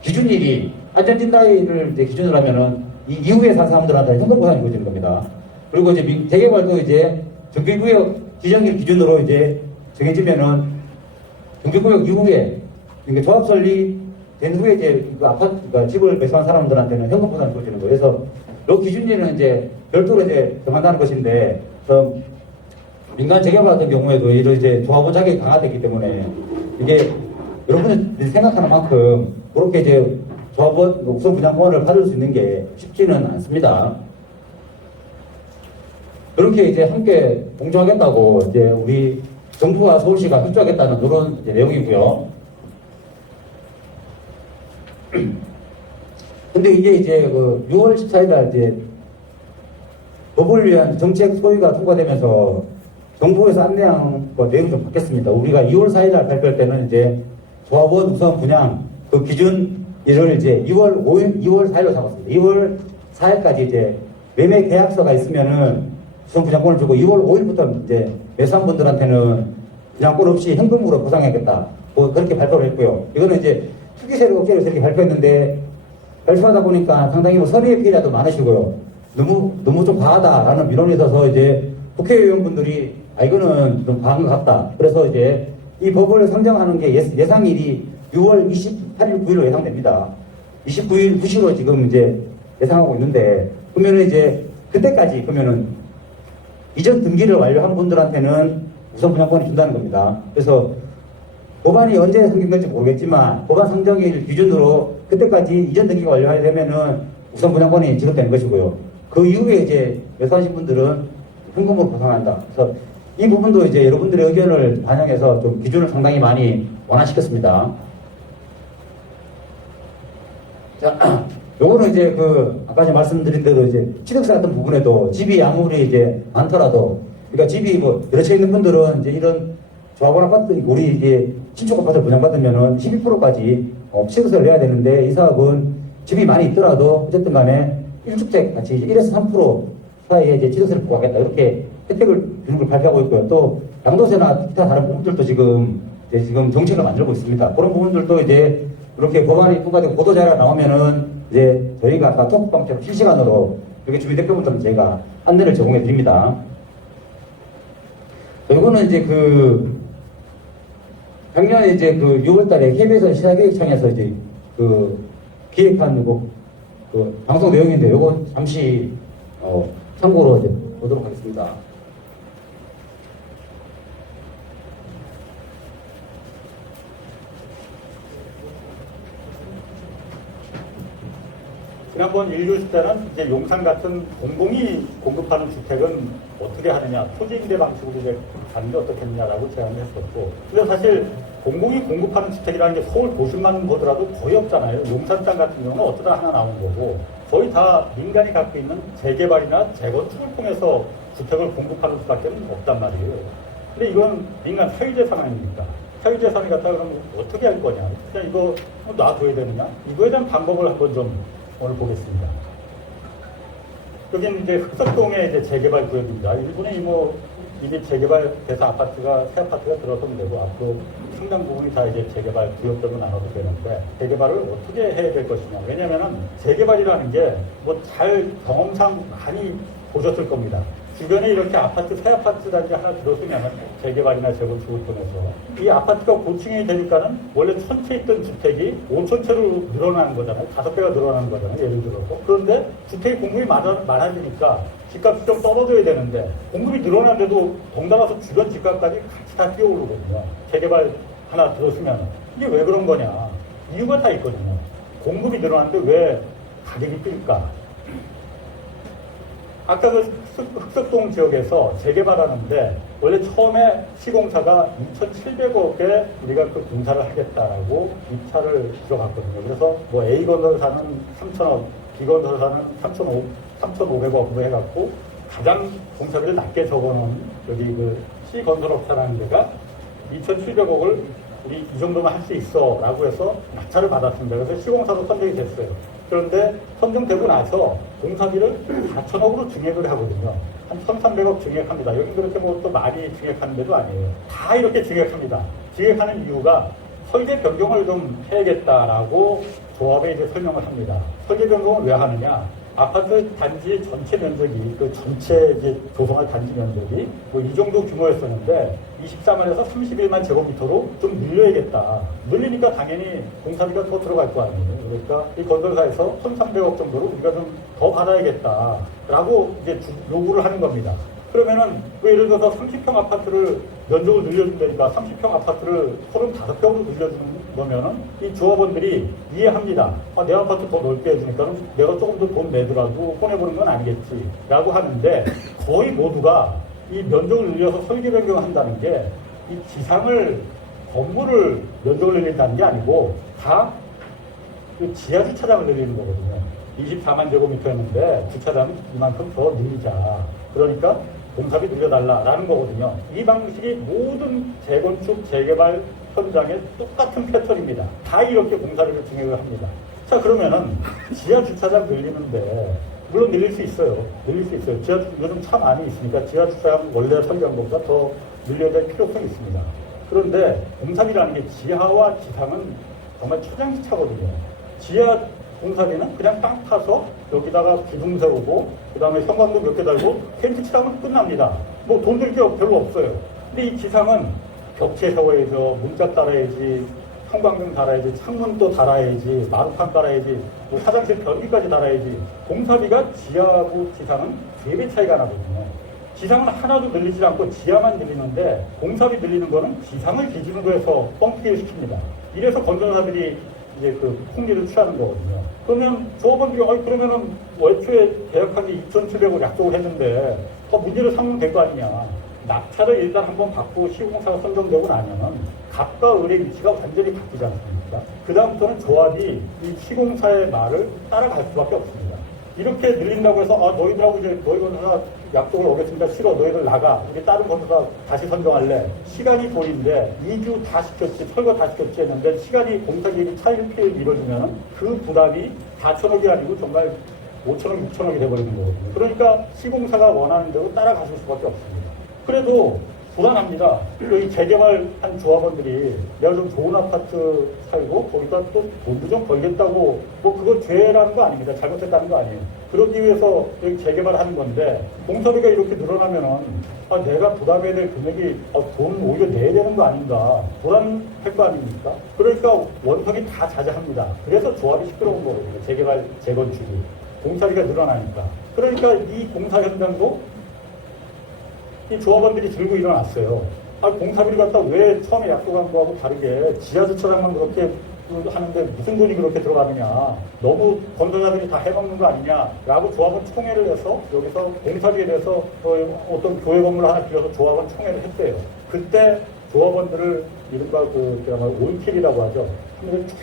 기준일이 안전진단을 이제 기준으로 하면은 이 이후에 산 사람들한테 현금 보상이 이루어지는 겁니다. 그리고 이제 재개발도 이제 정비구역 지정일 기준으로 이제 정해지면은 정비구역 이후에 그러니까 조합 설립된 후에 이제 그 아파트, 그러니까 집을 매수한 사람들한테는 현금 보상이 이루어지는 거예요. 그래서 이 기준일은 이제 별도로 이제 정한다는 것인데, 민간 재개발 같은 경우에도 이런 이제 조합원 자격이 강화되기 때문에 이게 여러분들이 생각하는 만큼 그렇게 이제 조합원 우선 분양권을 받을 수 있는 게 쉽지는 않습니다. 그렇게 이제 함께 공조하겠다고 이제 우리 정부와 서울시가 협조하겠다는 그런 이제 내용이고요. 근데 이제 그 6월 14일 이제 법을 위한 정책 소위가 통과되면서 정부에서 안내한 거 내용이 좀 바뀌었습니다. 우리가 2월 4일 날 발표할 때는 이제 조합원 우선 분양 그 기준일을 이제 2월 4일로 잡았습니다. 2월 4일까지 이제 매매 계약서가 있으면은 우선 분양권을 주고 2월 5일부터 이제 매수한 분들한테는 분양권 없이 현금으로 보상하겠다. 뭐 그렇게 발표를 했고요. 이거는 이제 투기세로 업계에서 이렇게 발표했는데 발표하다 보니까 상당히 뭐 선의의 피해자도 많으시고요. 너무 좀 과하다라는 민원이 있어서 이제 국회의원분들이 이거는 좀 과한 것 같다. 그래서 이제 이 법을 상정하는 게 예상일이 6월 28일, 9일로 예상됩니다. 29일, 9시로 지금 이제 예상하고 있는데, 그러면은 이제 그때까지 그러면은 이전 등기를 완료한 분들한테는 우선 분양권을 준다는 겁니다. 그래서 법안이 언제 상정될지 모르겠지만 법안 상정일 기준으로 그때까지 이전 등기가 완료하게 되면은 우선 분양권이 지급되는 것이고요. 그 이후에 이제 매수하신 분들은 현금으로 보상한다. 그래서 이 부분도 이제 여러분들의 의견을 반영해서 좀 기준을 상당히 많이 완화시켰습니다. 자, 요거는 이제 아까 말씀드린 대로 이제 취득세 같은 부분에도 집이 아무리 이제 많더라도 그러니까 집이 뭐 여러 채 있는 분들은 이제 이런 조합원 아파트, 우리 이제 신축 아파트를 분양받으면은 12%까지 시세를 내야 되는데 이 사업은 집이 많이 있더라도 어쨌든 간에 1주택 같이 이제 1에서 3% 사이에 이제 지도세를 부과하겠다. 이렇게 혜택을 주는 걸 발표하고 있고요. 또 양도세나 기타 다른 부분들도 지금 정책을 만들고 있습니다. 그런 부분들도 이제 이렇게 법안이 통과되고 보도자료가 나오면은 이제 저희가 아까 톡방처럼 실시간으로 이렇게 주민대표분들은 저희가 안내를 제공해 드립니다. 이거는 이제 작년에 이제 6월달에 KBS 시사교육청에서 이제 기획한 방송 내용인데 이거 잠시 참고로 이제 보도록 하겠습니다. 지난번 1교시 때는 이제 용산 같은 공공이 공급하는 주택은 어떻게 하느냐, 토지임대 방식으로 이제 가는 게 어떻겠느냐라고 제안을 했었고, 근데 사실 공공이 공급하는 주택이라는 게 서울 도심만 보더라도 거의 없잖아요. 용산 땅 같은 경우는 어쩌다 하나 나온 거고, 거의 다 민간이 갖고 있는 재개발이나 재건축을 통해서 주택을 공급하는 수밖에 없단 말이에요. 근데 이건 민간 사유재산 아닙니까? 사유재산을 갖다가 그럼 어떻게 할 거냐? 그냥 이거 놔둬야 되느냐? 이거에 대한 방법을 한번 좀 오늘 보겠습니다. 여기는 이제 흑석동의 이제 재개발 구역입니다. 일본에 이게 재개발 돼서 아파트가, 새 아파트가 들어서면 되고, 앞으로 상당 부분이 다 이제 재개발 구역별로 나눠도 되는데, 재개발을 어떻게 해야 될 것이냐. 왜냐면은 재개발이라는 게 잘 경험상 많이 보셨을 겁니다. 주변에 이렇게 아파트, 새 아파트 단지 하나 들어서면 재개발이나 재건축을 통해서 이 아파트가 고층이 되니까는 원래 1000채 있던 주택이 5000채로 늘어나는 거잖아요. 5배가 늘어나는 거잖아요. 예를 들어서. 그런데 주택이 공급이 많아지니까 집값이 좀 떨어져야 되는데 공급이 늘어나는데도 덩달아서 주변 집값까지 같이 다 뛰어오르거든요. 재개발 하나 들어서면 이게 왜 그런 거냐. 이유가 다 있거든요. 공급이 늘어나는데 왜 가격이 뛸까? 아까 흑석동 지역에서 재개발하는데 원래 처음에 시공사가 2,700억에 우리가 공사를 하겠다라고 입찰을 들어갔거든요. 그래서 A 건설사는 3,000억, B 건설사는 3,500억으로 해갖고 가장 공사비를 낮게 적어놓은 여기 C 건설업체라는 데가 2,700억을 우리 이 정도만 할 수 있어 라고 해서 낙찰을 받았습니다. 그래서 시공사도 선정이 됐어요. 그런데 선정되고 나서 공사비를 4천억으로 증액을 하거든요. 한 1,300억 증액합니다. 여기 그렇게 또 많이 증액하는 데도 아니에요. 다 이렇게 증액합니다. 증액하는 이유가 설계 변경을 좀 해야겠다라고 조합에 이제 설명을 합니다. 설계 변경을 왜 하느냐? 아파트 단지 전체 면적이, 전체 이제 조성할 단지 면적이 이 정도 규모였었는데 24만에서 31만 제곱미터로 좀 늘려야겠다. 늘리니까 당연히 공사비가 더 들어갈 거 아니에요. 그러니까 이 건설사에서 1,300억 정도로 우리가 좀 더 받아야겠다라고 이제 요구를 하는 겁니다. 그러면은 예를 들어서 30평 아파트를 면적을 늘려준다니까 30평 아파트를 35평으로 늘려주는 거면은 이 조합원들이 이해합니다. 내 아파트 더 넓게 해주니까 내가 조금 더 돈 내더라도 꺼내보는 건 아니겠지 라고 하는데 거의 모두가 이 면적을 늘려서 설계 변경을 한다는 게 이 지상을 건물을 면적을 늘린다는 게 아니고 다 지하 주차장을 늘리는 거거든요. 24만 제곱미터였는데 주차장 이만큼 더 늘리자. 그러니까 공사비 늘려달라라는 거거든요. 이 방식이 모든 재건축, 재개발 현장의 똑같은 패턴입니다. 다 이렇게 공사비를 증액을 합니다. 자, 그러면은 지하 주차장 늘리는데 물론 늘릴 수 있어요. 늘릴 수 있어요. 지하 요즘 차 많이 있으니까 지하 주차장 원래 설계한 것보다 더 늘려야 될 필요성이 있습니다. 그런데 공사비라는 게 지하와 지상은 정말 초장지차거든요. 지하 공사비는 그냥 땅 파서 여기다가 기둥 세우고 그 다음에 형광등 몇 개 달고 텐트 칠하면 끝납니다. 돈 들 게 별로 없어요. 근데 이 지상은 벽체 세워야죠. 문짝 달아야지, 형광등 달아야지, 창문도 달아야지, 마루판 달아야지, 화장실 변기까지 달아야지. 공사비가 지하하고 지상은 3배 차이가 나거든요. 지상은 하나도 늘리지 않고 지하만 늘리는데 공사비 늘리는 거는 지상을 기준으로 해서 뻥튀기를 시킵니다. 이래서 건설사들이 이제 폭리를 취하는 거거든요. 그러면 조합원들이 그러면은 애초에 계약한 게 2,700을 약속을 했는데 더 문제를 삼으면 될 거 아니냐. 낙찰을 일단 한번 받고 시공사가 선정되고 나면은 갑과 을의 위치가 완전히 바뀌지 않습니까? 그 다음부터는 조합이 이 시공사의 말을 따라갈 수밖에 없습니다. 이렇게 늘린다고 해서 너희들하고 이제 너희 건설사 약속을 오겠습니다. 싫어. 너희들 나가. 우리 다른 건설사 다시 선정할래. 시간이 돌인데 2주 다 시켰지, 철거 다 시켰지 했는데 시간이 공사기일이 차일피일 미뤄지면 그 부담이 4천억이 아니고 정말 5천억, 6천억이 돼버리는 거거든요. 그러니까 시공사가 원하는 대로 따라가실 수밖에 없습니다. 그래도 불안합니다. 여기 재개발한 조합원들이 내가 좀 좋은 아파트 살고 거기다 또 돈도 좀 벌겠다고 뭐 그거 죄라는 거 아닙니다. 잘못했다는 거 아니에요. 그러기 위해서 여기 재개발하는 건데 공사비가 이렇게 늘어나면은 내가 부담해야 될 금액이 돈 오히려 내야 되는 거 아닌가 불안할 거 아닙니까? 그러니까 원석이 다 자제합니다. 그래서 조합이 시끄러운 거거든요. 재개발, 재건축이. 공사비가 늘어나니까. 그러니까 이 공사 현장도 이 조합원들이 들고 일어났어요. 공사비를 갖다 왜 처음에 약속한 거하고 다르게 지하주차장만 그렇게 하는데 무슨 돈이 그렇게 들어가느냐. 너무 건설사들이 다 해먹는 거 아니냐라고 조합원 총회를 해서 여기서 공사비에 대해서 어떤 교회 건물 하나 빌려서 조합원 총회를 했대요. 그때 조합원들을 이른바 올킬이라고 하죠.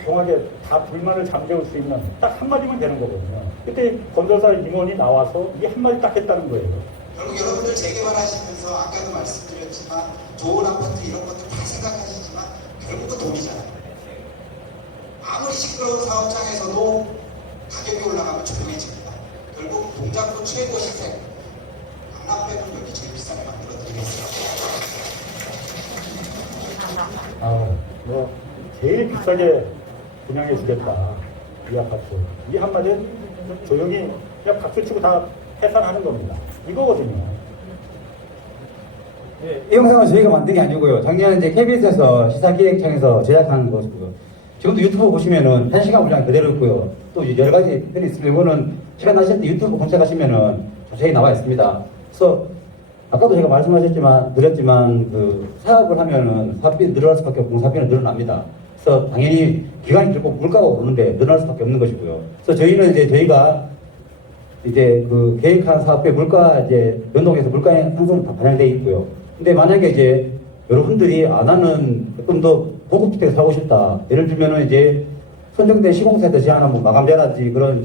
조용하게 다 불만을 잠재울 수 있는 딱 한마디면 되는 거거든요. 그때 건설사 임원이 나와서 이 한마디 딱 했다는 거예요. 결국 여러분들 재개발하시면서 아까도 말씀드렸지만 좋은 아파트 이런 것도 다 생각하시지만 결국은 돈이잖아요. 아무리 시끄러운 사업장에서도 가격이 올라가면 조용해집니다. 결국 동작구 최고 시세 강남백은 여기 제일 비싸게 만들어드리겠습니다. 제일 비싸게 분양해 주겠다. 이 아파트. 이 한마디는 조용히 그냥 박수 치고 다 해산하는 겁니다. 이거거든요. 네, 이 영상은 저희가 만든 게 아니고요. 작년 이제 KBS에서 시사기획청에서 제작한 것이고요. 지금도 유튜브 보시면은 1시간 분량 그대로 있고요. 또 여러 가지 편이 있습니다. 이거는 시간 나실 때 유튜브 검색하시면은 자세히 나와 있습니다. 그래서 아까도 제가 드렸지만 그 사업을 하면은 사업비 늘어날 수밖에 없고 공사비는 늘어납니다. 그래서 당연히 기간이 길고 물가가 오르는데 늘어날 수밖에 없는 것이고요. 그래서 저희는 저희가 그 계획한 사업의 물가 변동해서 물가의 상승은 다 반영되어 있고요. 근데 만약에 여러분들이 나는 조금 더 고급 주택 사고 싶다. 예를 들면은 선정된 시공사에서 제한한 마감재라든지 그런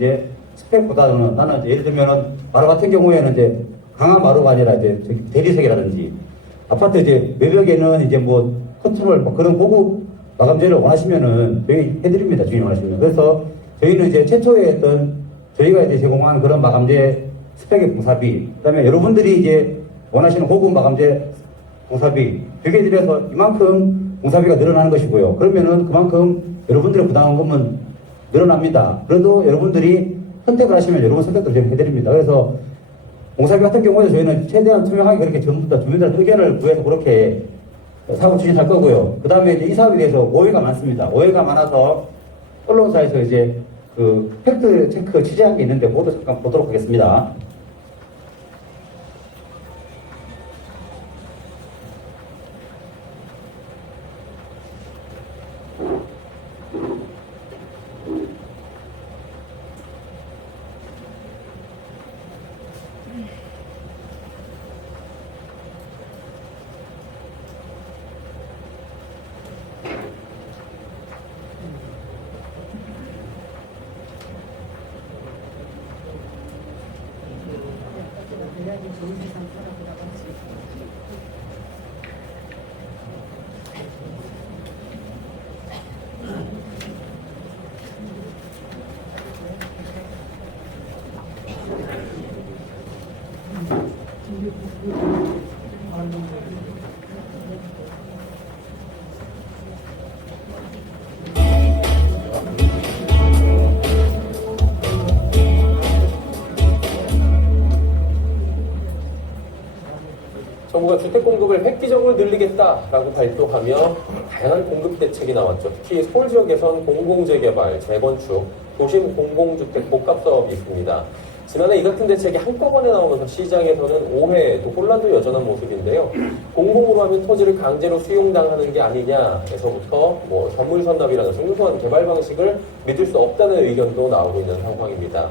스펙보다는 나는 예를 들면은 마루 같은 경우에는 강화 마루가 아니라 대리석이라든지 아파트 외벽에는 컨트롤 그런 고급 마감재를 원하시면은 저희 해드립니다. 주인이 원하시면. 그래서 저희는 최초에 했던 저희가 제공하는 그런 마감재 스펙의 공사비, 그 다음에 여러분들이 원하시는 고급 마감재 공사비, 벽에 들여서 이만큼 공사비가 늘어나는 것이고요. 그러면은 그만큼 여러분들의 부담금은 늘어납니다. 그래도 여러분들이 선택을 하시면 여러분 선택도 저희가 해드립니다. 그래서 공사비 같은 경우에 저희는 최대한 투명하게 그렇게 전부 다 주민들 의견을 구해서 그렇게 사고 추진할 거고요. 그 다음에 이 사업에 대해서 오해가 많습니다. 오해가 많아서 언론사에서 그 팩트 체크 취재한 게 있는데 모두 잠깐 보도록 하겠습니다. 정부가 주택 공급을 획기적으로 늘리겠다라고 발표하며 다양한 공급 대책이 나왔죠. 특히 서울 지역에선 공공재개발, 재건축, 도심 공공주택 복합 사업이 있습니다. 지난해 이 같은 대책이 한꺼번에 나오면서 시장에서는 오해, 또 혼란도 여전한 모습인데요. 공공으로 하면 토지를 강제로 수용당하는 게 아니냐에서부터 선물 선납이라는 생소한 개발 방식을 믿을 수 없다는 의견도 나오고 있는 상황입니다.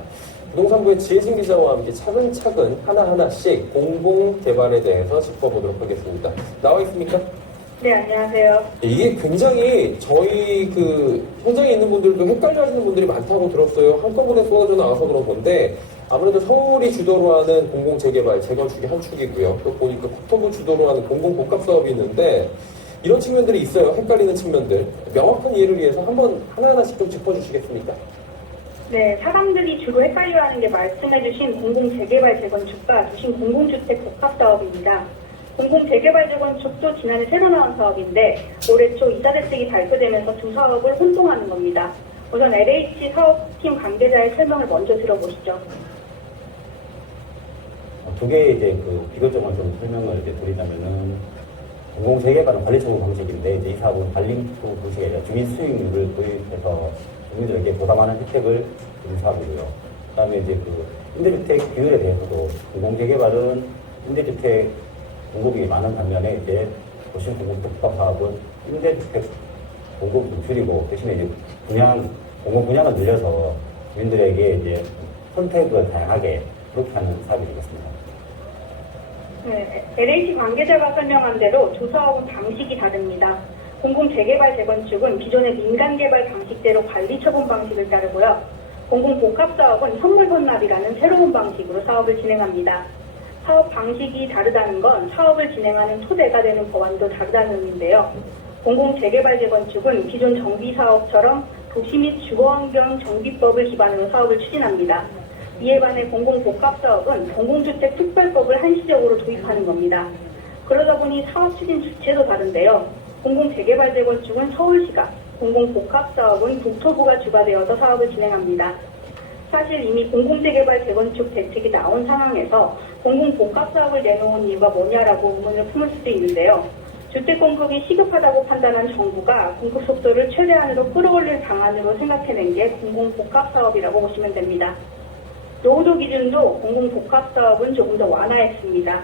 부동산부의 지혜진 기자와 함께 차근차근 하나하나씩 공공개발에 대해서 짚어보도록 하겠습니다. 나와 있습니까? 네, 안녕하세요. 이게 굉장히 저희 현장에 있는 분들도 헷갈려 하시는 분들이 많다고 들었어요. 한꺼번에 쏟아져 나와서 그런 건데, 아무래도 서울이 주도로 하는 공공재개발, 재건축이 한 축이고요. 또 보니까 국토부 주도로 하는 공공복합사업이 있는데 이런 측면들이 있어요. 헷갈리는 측면들. 명확한 이해를 위해서 한번 하나하나씩 좀 짚어주시겠습니까? 네, 사람들이 주로 헷갈려하는 게 말씀해주신 공공재개발 재건축과 도심 공공주택 복합사업입니다. 공공재개발 재건축도 지난해 새로 나온 사업인데 올해 초 이사대책이 발표되면서 두 사업을 혼동하는 겁니다. 우선 LH 사업팀 관계자의 설명을 먼저 들어보시죠. 두 개의 이제 그 비교점을 좀 설명을 이제 드리자면은 공공재개발은 관리청구 방식인데 이제 이 사업은 관리청구 방식이 아니라 주민 수익률을 도입해서 주민들에게 보다 많은 혜택을 주는 사업이고요. 그다음에 이제 그 임대주택 비율에 대해서도 공공재개발은 임대주택 공급이 많은 반면에 이제 도심 공공복합 사업은 임대주택 공급 좀 줄이고 대신에 이제 공공 분양을 늘려서 주민들에게 이제 선택을 다양하게 그렇게 하는 사업이 되겠습니다. 네, LH 관계자가 설명한 대로 두 사업은 방식이 다릅니다. 공공재개발 재건축은 기존의 민간개발 방식대로 관리처분 방식을 따르고요. 공공복합사업은 선물선납이라는 새로운 방식으로 사업을 진행합니다. 사업 방식이 다르다는 건 사업을 진행하는 토대가 되는 법안도 다르다는 의미인데요. 공공재개발 재건축은 기존 정비사업처럼 도시 및 주거환경 정비법을 기반으로 사업을 추진합니다. 이에 반해 공공복합사업은 공공주택 특별법을 한시적으로 도입하는 겁니다. 그러다 보니 사업 추진 주체도 다른데요. 공공재개발 재건축은 서울시가, 공공복합사업은 국토부가 주가 되어서 사업을 진행합니다. 사실 이미 공공재개발 재건축 대책이 나온 상황에서 공공복합사업을 내놓은 이유가 뭐냐라고 의문을 품을 수도 있는데요. 주택 공급이 시급하다고 판단한 정부가 공급 속도를 최대한으로 끌어올릴 방안으로 생각해낸 게 공공복합사업이라고 보시면 됩니다. 노후도 기준도 공공복합사업은 조금 더 완화했습니다.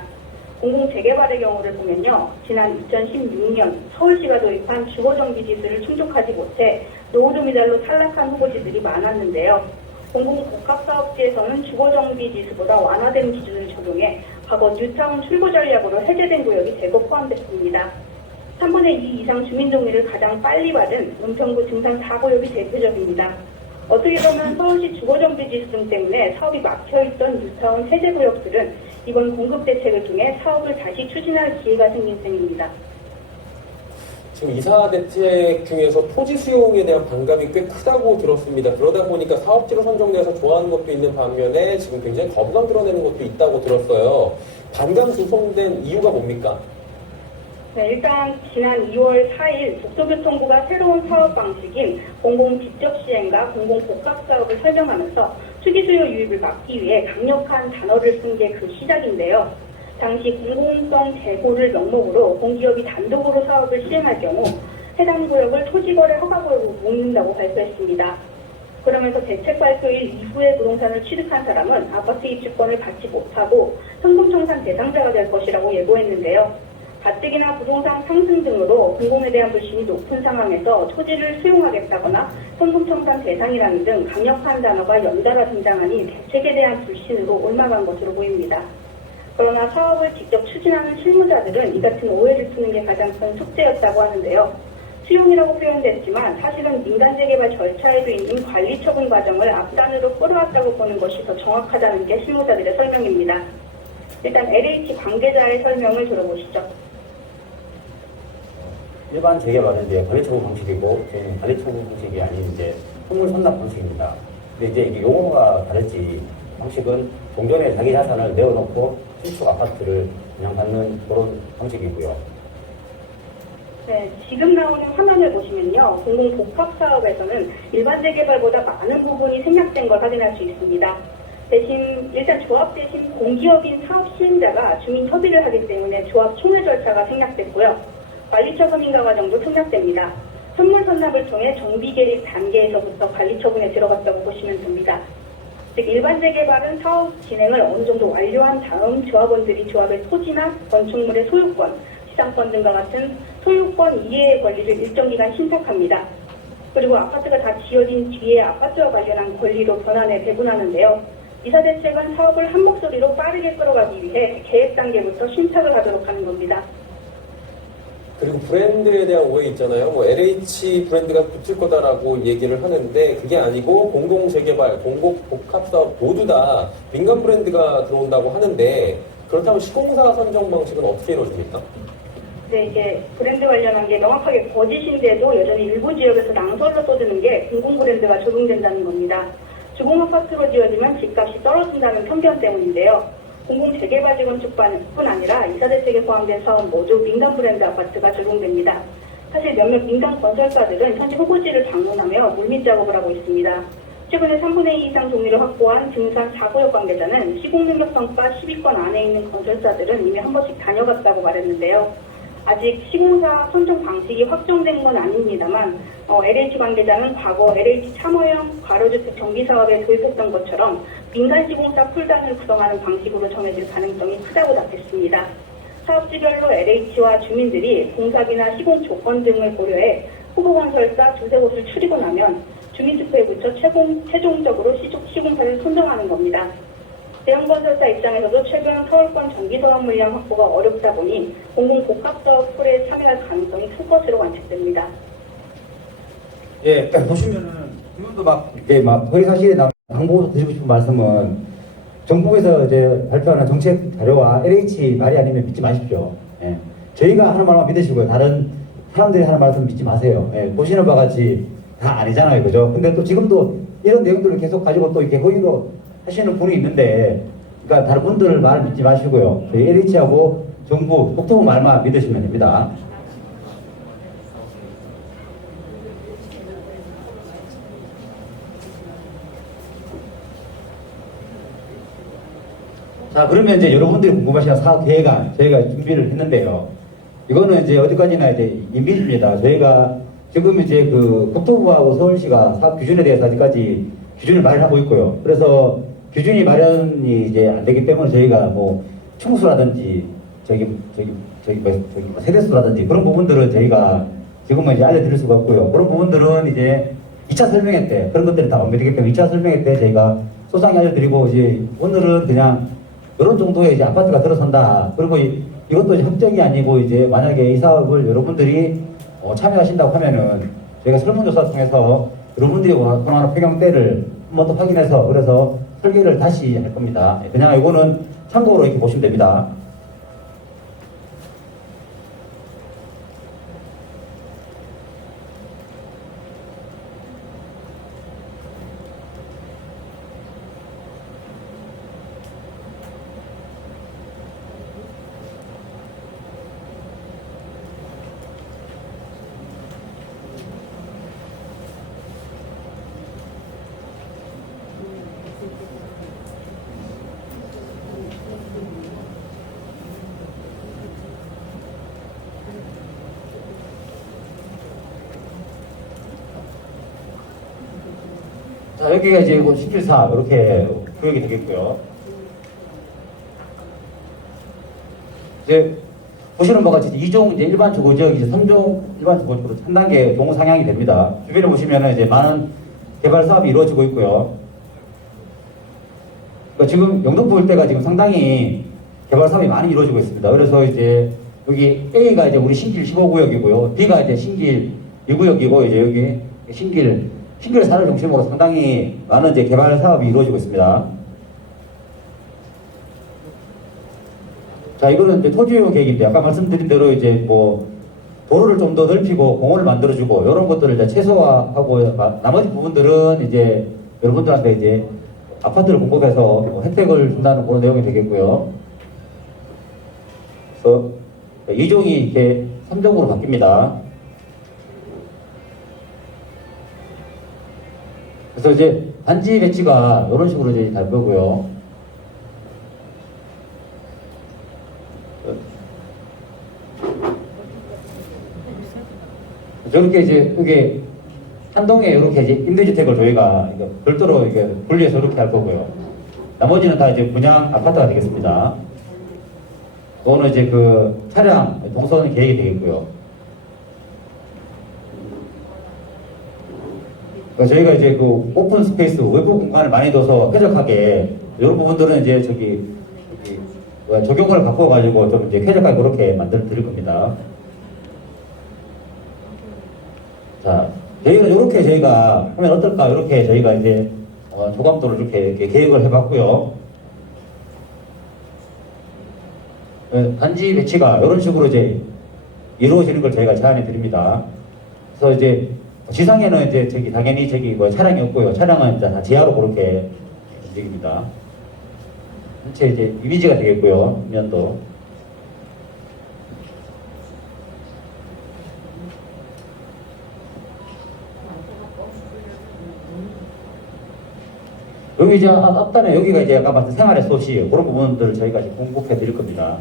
공공재개발의 경우를 보면요. 지난 2016년 서울시가 도입한 주거정비지수를 충족하지 못해 노후도 미달로 탈락한 후보지들이 많았는데요. 공공복합사업지에서는 주거정비지수보다 완화된 기준을 적용해 과거 뉴타운 출구 전략으로 해제된 구역이 대거 포함됐습니다. 3분의 2 이상 주민동의를 가장 빨리 받은 은평구 등산 4구역이 대표적입니다. 어떻게 보면 서울시 주거정비지수 등 때문에 사업이 막혀있던 뉴타운 해제 구역들은 이번 공급 대책을 통해 사업을 다시 추진할 기회가 생긴 셈입니다. 지금 이사 대책 중에서 토지 수용에 대한 반감이 꽤 크다고 들었습니다. 그러다 보니까 사업지로 선정돼서 좋아하는 것도 있는 반면에 지금 굉장히 거부감 드러내는 것도 있다고 들었어요. 반감 조성된 이유가 뭡니까? 네, 일단 지난 2월 4일 국토교통부가 새로운 사업 방식인 공공직접시행과 공공복합사업을 설명하면서 투기수요 유입을 막기 위해 강력한 단어를 쓴 게 그 시작인데요. 당시 공공성 재고를 명목으로 공기업이 단독으로 사업을 시행할 경우 해당 구역을 토지거래 허가구역으로 묶는다고 발표했습니다. 그러면서 대책 발표일 이후에 부동산을 취득한 사람은 아파트 입주권을 받지 못하고 현금청산 대상자가 될 것이라고 예고했는데요. 가뜩이나 부동산 상승 등으로 공공에 대한 불신이 높은 상황에서 토지를 수용하겠다거나 현금청산 대상이라는 등 강력한 단어가 연달아 등장하니 대책에 대한 불신으로 옮아간 것으로 보입니다. 그러나 사업을 직접 추진하는 실무자들은 이 같은 오해를 푸는 게 가장 큰 숙제였다고 하는데요. 수용이라고 표현됐지만 사실은 민간재개발 절차에도 있는 관리처분 과정을 앞단으로 끌어왔다고 보는 것이 더 정확하다는 게 실무자들의 설명입니다. 일단 LH 관계자의 설명을 들어보시죠. 일반 재개발은 이제 관리처분 방식이고 저희는 관리처분 방식이 아닌 이제 선물 선납 방식입니다. 근데 이제 이게 용어가 다르지 방식은 종전에 자기 자산을 내어놓고 신축 아파트를 분양받는 그런 방식이고요. 네, 지금 나오는 화면을 보시면요. 공공복합사업에서는 일반 재개발보다 많은 부분이 생략된 걸 확인할 수 있습니다. 대신 일단 조합 대신 공기업인 사업 시행자가 주민 협의를 하기 때문에 조합 총회 절차가 생략됐고요. 관리처분 인가 과정도 생략됩니다. 선물 선납을 통해 정비 개입 단계에서부터 관리처분에 들어갔다고 보시면 됩니다. 즉 일반 재개발은 사업 진행을 어느 정도 완료한 다음 조합원들이 조합의 토지나 건축물의 소유권, 시상권 등과 같은 소유권 이해의 권리를 일정 기간 신탁합니다. 그리고 아파트가 다 지어진 뒤에 아파트와 관련한 권리로 변환해 배분하는데요. 이사대책은 사업을 한 목소리로 빠르게 끌어가기 위해 계획 단계부터 신탁을 하도록 하는 겁니다. 그리고 브랜드에 대한 오해 있잖아요. 뭐 LH 브랜드가 붙을 거다라고 얘기를 하는데 그게 아니고 공동재개발, 공공복합사업 모두 다 민간 브랜드가 들어온다고 하는데 그렇다면 시공사 선정 방식은 어떻게 이루어집니까? 네, 이게 브랜드 관련한 게 명확하게 거짓인데도 여전히 일부 지역에서 낭설로 써주는 게 공공 브랜드가 적용된다는 겁니다. 주공 아파트로 지어지면 집값이 떨어진다는 편견 때문인데요. 공공 재개발 재건축뿐 아니라 이사대책에 포함된 사업 모두 민간 브랜드 아파트가 적용됩니다. 사실 몇몇 민간 건설사들은 현재 후보지를 방문하며 물밑 작업을 하고 있습니다. 최근에 3분의 2 이상 동의를 확보한 증산 4구역 관계자는 시공능력평가 10위권 안에 있는 건설사들은 이미 한 번씩 다녀갔다고 말했는데요. 아직 시공사 선정 방식이 확정된 건 아닙니다만 LH 관계자는 과거 LH 참호형 과로주택 정비사업에 도입했던 것처럼 민간 시공사 풀단을 구성하는 방식으로 정해질 가능성이 크다고 답했습니다. 사업지별로 LH와 주민들이 공사비나 시공 조건 등을 고려해 후보 건설사 두세 곳을 추리고 나면 주민투표에 붙여 최종적으로 시공사를 선정하는 겁니다. 대형건설사 입장에서도 최근 서울권 정비사업 물량 확보가 어렵다 보니 공공복합사업 풀에 참여할 가능성이 클 것으로 관측됩니다. 예, 보시면은 지금도 막 허위사실에 나온 당부 드리고 싶은 말씀은 정부에서 이제 발표하는 정책 자료와 LH 말이 아니면 믿지 마십시오. 예. 저희가 하는 말만 믿으시고요. 다른 사람들이 하는 말씀 믿지 마세요. 예. 보시는 바와 같이 다 아니잖아요, 그죠? 근데 또 지금도 이런 내용들을 계속 가지고 또 이렇게 허위로 하시는 분이 있는데, 그러니까 다른 분들 말 믿지 마시고요. 저희 LH하고 정부, 국토부 말만 믿으시면 됩니다. 자, 그러면 이제 여러분들이 궁금하시는 사업 계획안 저희가 준비를 했는데요. 이거는 이제 어디까지나 이제 인비입니다. 저희가 지금 이제 그 국토부하고 서울시가 사업 기준에 대해서 아직까지 기준을 마련하고 있고요. 그래서 기준이 마련이 이제 안 되기 때문에 저희가 뭐 층수라든지 세대수라든지 그런 부분들은 저희가 지금은 이제 알려드릴 수가 없고요. 그런 부분들은 이제 2차 설명회 때 그런 것들이 다 완료되기 때문에 2차 설명회 때 저희가 소상히 알려드리고 이제 오늘은 그냥 이런 정도의 이제 아파트가 들어선다. 그리고 이것도 이제 확정이 아니고 이제 만약에 이 사업을 여러분들이 참여하신다고 하면은 저희가 설문조사 통해서 여러분들이 원하는 폐경대를 한 번 더 확인해서 그래서 설계를 다시 할 겁니다. 그냥 이거는 참고로 이렇게 보시면 됩니다. 자, 여기가 이제 17사 이렇게 구역이 되겠고요. 이제 보시는 바와 같이 2종 이제 일반 주거 지역, 이제 3종 일반 주거 지역으로 한 단계 동호 상향이 됩니다. 주변에 보시면은 이제 많은 개발 사업이 이루어지고 있고요. 그러니까 지금 영등포 일대가 지금 상당히 개발 사업이 많이 이루어지고 있습니다. 그래서 이제 여기 A가 이제 우리 신길 15구역이고요. B가 이제 신길 2구역이고 이제 여기 신길 4를 중심으로 상당히 많은 이제 개발 사업이 이루어지고 있습니다. 자, 이거는 이제 토지용 계획인데 아까 말씀드린 대로 이제 뭐 도로를 좀 더 넓히고 공원을 만들어주고 이런 것들을 이제 최소화하고 나머지 부분들은 이제 여러분들한테 이제 아파트를 공급해서 뭐 혜택을 준다는 그런 내용이 되겠고요. 그래서 2종이 이렇게 3종으로 바뀝니다. 그래서 이제 단지 배치가 이런 식으로 이제 될 거고요. 저렇게 이제 여기 한 동에 이렇게 이제 임대주택을 저희가 별도로 이게 분리해서 이렇게 할 거고요. 나머지는 다 이제 분양 아파트가 되겠습니다. 그거는 이제 그 차량 동선 계획이 되겠고요. 그러니까 저희가 이제 그 오픈 스페이스 외부 공간을 많이 둬서 쾌적하게 이런 부분들은 이제 적용을 바꿔가지고 좀 이제 쾌적하게 그렇게 만들어 드릴 겁니다. 자, 저희가 이렇게 저희가 하면 어떨까? 이렇게 저희가 이제 조감도를 이렇게 계획을 해봤고요. 단지 배치가 이런 식으로 이제 이루어지는 걸 저희가 제안해 드립니다. 그래서 이제 지상에는 이제 저기 당연히 저기 뭐 차량이 없고요. 차량은 이제 다 지하로 그렇게 움직입니다. 전체 이제 이미지가 되겠고요. 면도. 여기 이제 앞단에 여기가 이제 아까 말씀 생활의 소시 그런 부분들을 저희가 이제 공급해 드릴 겁니다.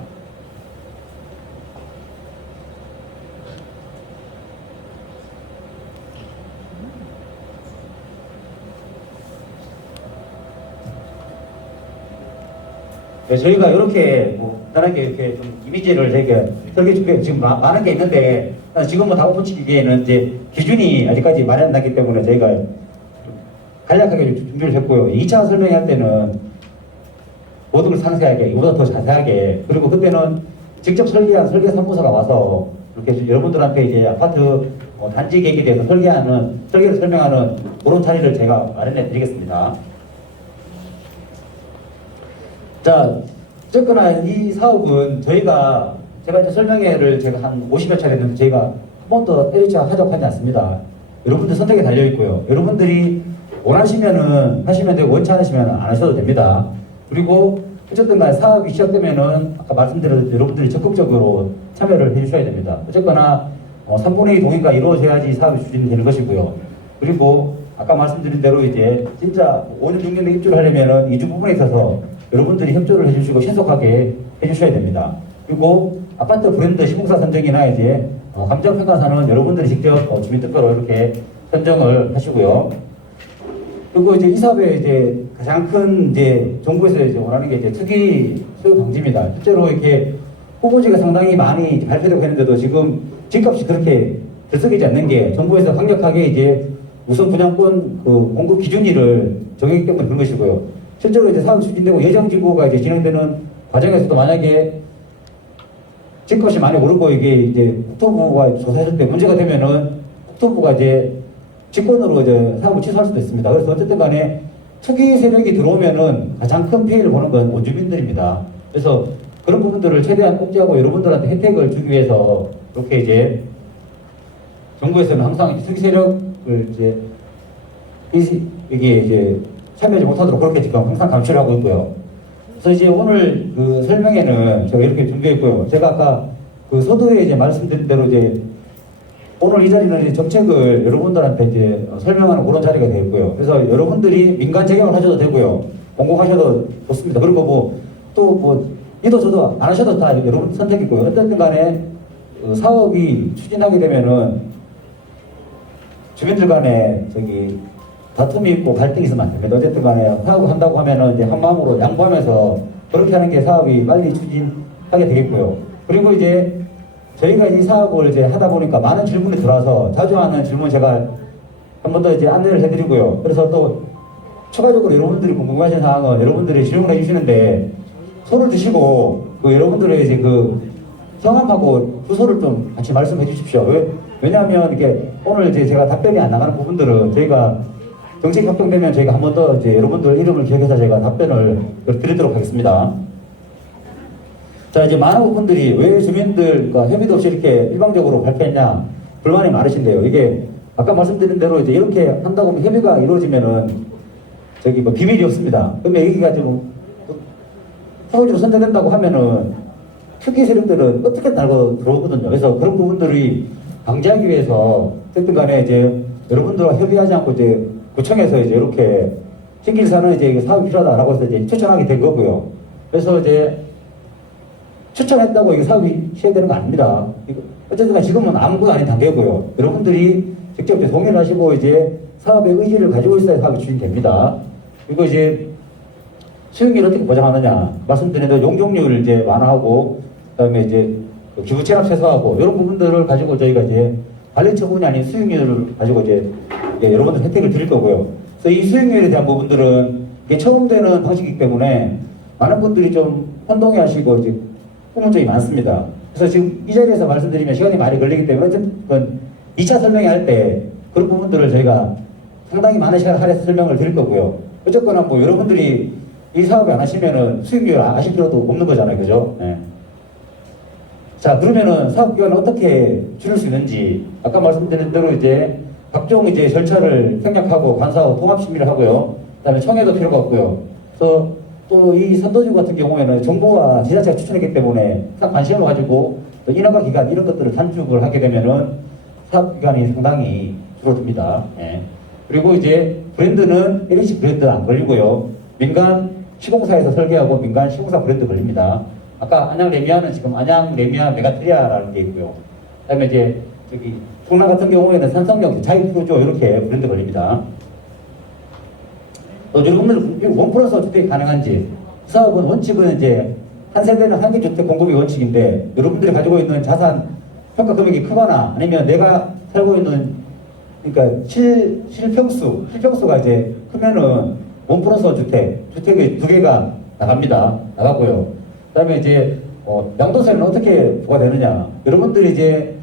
네, 저희가 이렇게 뭐 간단하게 이렇게 좀 이미지를 저희가 설계 준비 지금 많은 게 있는데 지금은 다 오픈시키기에는 이제 기준이 아직까지 마련 안 나기 때문에 저희가 간략하게 준비를 했고요. 2차 설명할 때는 모든 걸 상세하게 이보다 더 자세하게 그리고 그때는 직접 설계한 설계 사무소가 와서 이렇게 여러분들한테 이제 아파트 단지 계획에 대해서 설계를 설명하는 그런 자리를 제가 마련해 드리겠습니다. 자, 어쨌거나 이 사업은 제가 이제 설명회를 제가 한 50여 차례 했는데 저희가 한 번도 LH와 하자고 하지 않습니다. 여러분들 선택에 달려 있고요. 여러분들이 원하시면은 하시면 되고 원치 않으시면 안 하셔도 됩니다. 그리고 어쨌든 간에 사업이 시작되면은 아까 말씀드린 여러분들이 적극적으로 참여를 해주셔야 됩니다. 어쨌거나 3분의 2 동의가 이루어져야지 사업이 추진되는 것이고요. 그리고 아까 말씀드린 대로 이제 진짜 5년 6년에 입주를 하려면은 이주 부분에 있어서 여러분들이 협조를 해주시고 신속하게 해주셔야 됩니다. 그리고 아파트 브랜드 시공사 선정이나 이제 감정평가사는 여러분들이 직접 주민투표로 이렇게 선정을 하시고요. 그리고 이제 이 사업의 이제 가장 큰 이제 정부에서 이제 원하는 게 이제 투기 소유 방지입니다. 실제로 이렇게 후보지가 상당히 많이 발표되고 했는데도 지금 집값이 그렇게 들썩이지 않는 게 정부에서 강력하게 이제 우선 분양권 그 공급 기준일을 정했기 때문에 그런 것이고요. 실제로 이제 사업이 추진되고 예정지구가 이제 진행되는 과정에서도 만약에 집값이 많이 오르고 이게 이제 국토부가 조사했을 때 문제가 되면은 국토부가 이제 직권으로 이제 사업을 취소할 수도 있습니다. 그래서 어쨌든 간에 투기 세력이 들어오면은 가장 큰 피해를 보는 건 원주민들입니다. 그래서 그런 부분들을 최대한 꼭지하고 여러분들한테 혜택을 주기 위해서 이렇게 이제 정부에서는 항상 투기 세력을 이제 이게 이제 참여하지 못하도록 그렇게 지금 항상 감시를 하고 있고요. 그래서 이제 오늘 그 설명회는 제가 이렇게 준비했고요. 제가 아까 그 서두에 이제 말씀드린 대로 이제 오늘 이 자리는 이제 정책을 여러분들한테 이제 설명하는 그런 자리가 되고요. 그래서 여러분들이 민간 재경을 하셔도 되고요. 공공하셔도 좋습니다. 그리고 이도 저도 안 하셔도 다 여러분 선택이고요. 어쨌든 간에 사업이 추진하게 되면은 주민들 간에 다툼이 있고 갈등이 있으면 안 됩니다. 어쨌든 간에 사업을 한다고 하면은 이제 한 마음으로 양보하면서 그렇게 하는 게 사업이 빨리 추진하게 되겠고요. 그리고 이제 저희가 이 사업을 이제 하다 보니까 많은 질문이 들어와서 자주 하는 질문 제가 한 번 더 이제 안내를 해드리고요. 그래서 또 추가적으로 여러분들이 궁금하신 사항은 여러분들이 질문해 주시는데 손을 드시고 그 여러분들의 이제 그 성함하고 주소를 좀 같이 말씀해 주십시오. 왜냐하면 이게 오늘 이제 제가 답변이 안 나가는 부분들은 저희가 정책 협동되면 저희가 한 번 더 이제 여러분들 이름을 기억해서 제가 답변을 드리도록 하겠습니다. 자, 이제 많은 부분들이 왜 주민들과 협의도 없이 이렇게 일방적으로 발표했냐 불만이 많으신데요. 이게 아까 말씀드린 대로 이제 이렇게 한다고 하면 협의가 이루어지면은 비밀이 없습니다. 그러면 여기가 좀 후보지로 선정된다고 하면은 투기 세력들은 어떻게든 알고 들어오거든요. 그래서 그런 부분들이 방지하기 위해서 어쨌든 간에 이제 여러분들과 협의하지 않고 이제 구청에서 이제 이렇게 신길사는 이제 사업이 필요하다라고 해서 이제 추천하게 된 거고요. 그래서 이제 추천했다고 이게 사업이 시행되는 거 아닙니다. 어쨌든 지금은 아무것도 아닌 단계고요. 여러분들이 직접 이제 동의를 하시고 이제 사업의 의지를 가지고 있어야 사업이 추진됩니다. 그리고 이제 수익률을 어떻게 보장하느냐 말씀드린 대로 용적률을 이제 완화하고 그다음에 이제 기부 체납 최소화하고 이런 부분들을 가지고 저희가 이제 관리 처분이 아닌 수익률을 가지고 이제 여러분들 혜택을 드릴 거고요. 그래서 이 수익률에 대한 부분들은 이게 처음 되는 방식이기 때문에 많은 분들이 좀 혼동해 하시고 이제 의문점이 많습니다. 그래서 지금 이 자리에서 말씀드리면 시간이 많이 걸리기 때문에 어쨌든 2차 설명회 할 때 그런 부분들을 저희가 상당히 많은 시간을 할애해서 설명을 드릴 거고요. 어쨌거나 뭐 여러분들이 이 사업을 안 하시면은 수익률 아실 필요도 없는 거잖아요. 그죠? 네. 자, 그러면은 사업 기간을 어떻게 줄일 수 있는지, 아까 말씀드린 대로 이제 각종 이제 절차를 생략하고 관사하고 통합 심의를 하고요. 그다음에 청해도 필요가 없고요. 그래서 또 이 선도주 같은 경우에는 정부와 지자체가 추천했기 때문에 관심을 가지고 또 인허가 기간 이런 것들을 단축을 하게 되면은 사업 기간이 상당히 줄어듭니다. 예. 그리고 이제 브랜드는 LH 브랜드 안 걸리고요. 민간 시공사에서 설계하고 민간 시공사 브랜드 걸립니다. 아까 안양 레미아는 지금 안양 레미아 메가트리아라는 게 있고요. 그다음에 이제 저기 충남 같은 경우에는 산성역 자이프로조 이렇게 브랜드 걸립니다. 여러분들 원 플러스 주택이 가능한지, 사업은 원칙은 이제 한 세대는 한 개 주택 공급이 원칙인데 여러분들이 가지고 있는 자산 평가 금액이 크거나 아니면 내가 살고 있는 그러니까 실평수가 이제 크면은 원 플러스 주택이 2개가 나가고요. 그다음에 이제 양도세는 어떻게 부과되느냐? 여러분들이 이제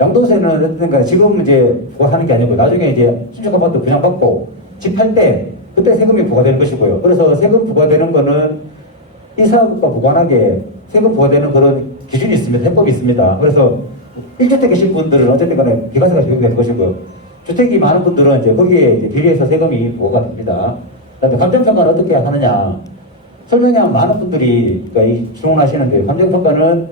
양도세는 그러니까 지금 이제 부과하는 게 아니고 나중에 이제 신축 아파트 분양받고 집 팔 때 그때 세금이 부과되는 것이고요. 그래서 세금 부과되는 거는 이 사업과 무관하게 세금 부과되는 그런 기준이 있습니다. 해법이 있습니다. 그래서 1주택 계신 분들은 어쨌든 간에 비과세가 적용되는 것이고요. 주택이 많은 분들은 이제 거기에 이제 비례해서 세금이 부과가 됩니다. 그다음에 감정평가는 어떻게 하느냐? 설명하면 많은 분들이 그러니까 질문하시는데, 감정평가는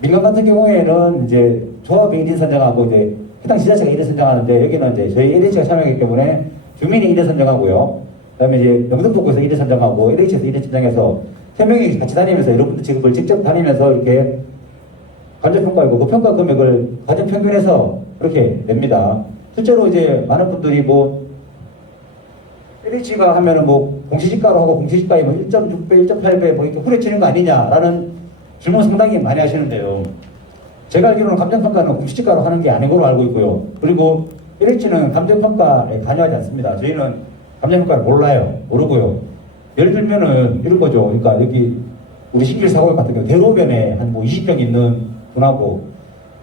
민간 같은 경우에는 이제 조합이 1인 선정하고 이제 해당 지자체가 1인 선정하는데, 여기는 이제 저희 LH가 참여하기 때문에 주민이 1인 선정하고요. 그다음에 이제 영등포구에서 1인 선정하고 LH에서 1인 선정해서 3명이 같이 다니면서 여러분들 직업을 직접 다니면서 이렇게 감정평가하고 그 평가 금액을 가정평균해서 그렇게 냅니다. 실제로 이제 많은 분들이 뭐 LH가 하면은 뭐 공시지가로 하고 공시지가에 뭐 1.6배, 1.8배 뭐 이렇게 후려치는 거 아니냐라는 질문 상당히 많이 하시는데요. 제가 알기로는 감정평가는 공시지가로 하는 게 아닌 걸로 알고 있고요. 그리고 LH는 감정평가에 관여하지 않습니다. 저희는 감정평가를 모르고요. 예를 들면은 이런 거죠. 그러니까 여기 우리 신길 사고 같은 경우 대로변에 한 뭐 20평 있는 분하고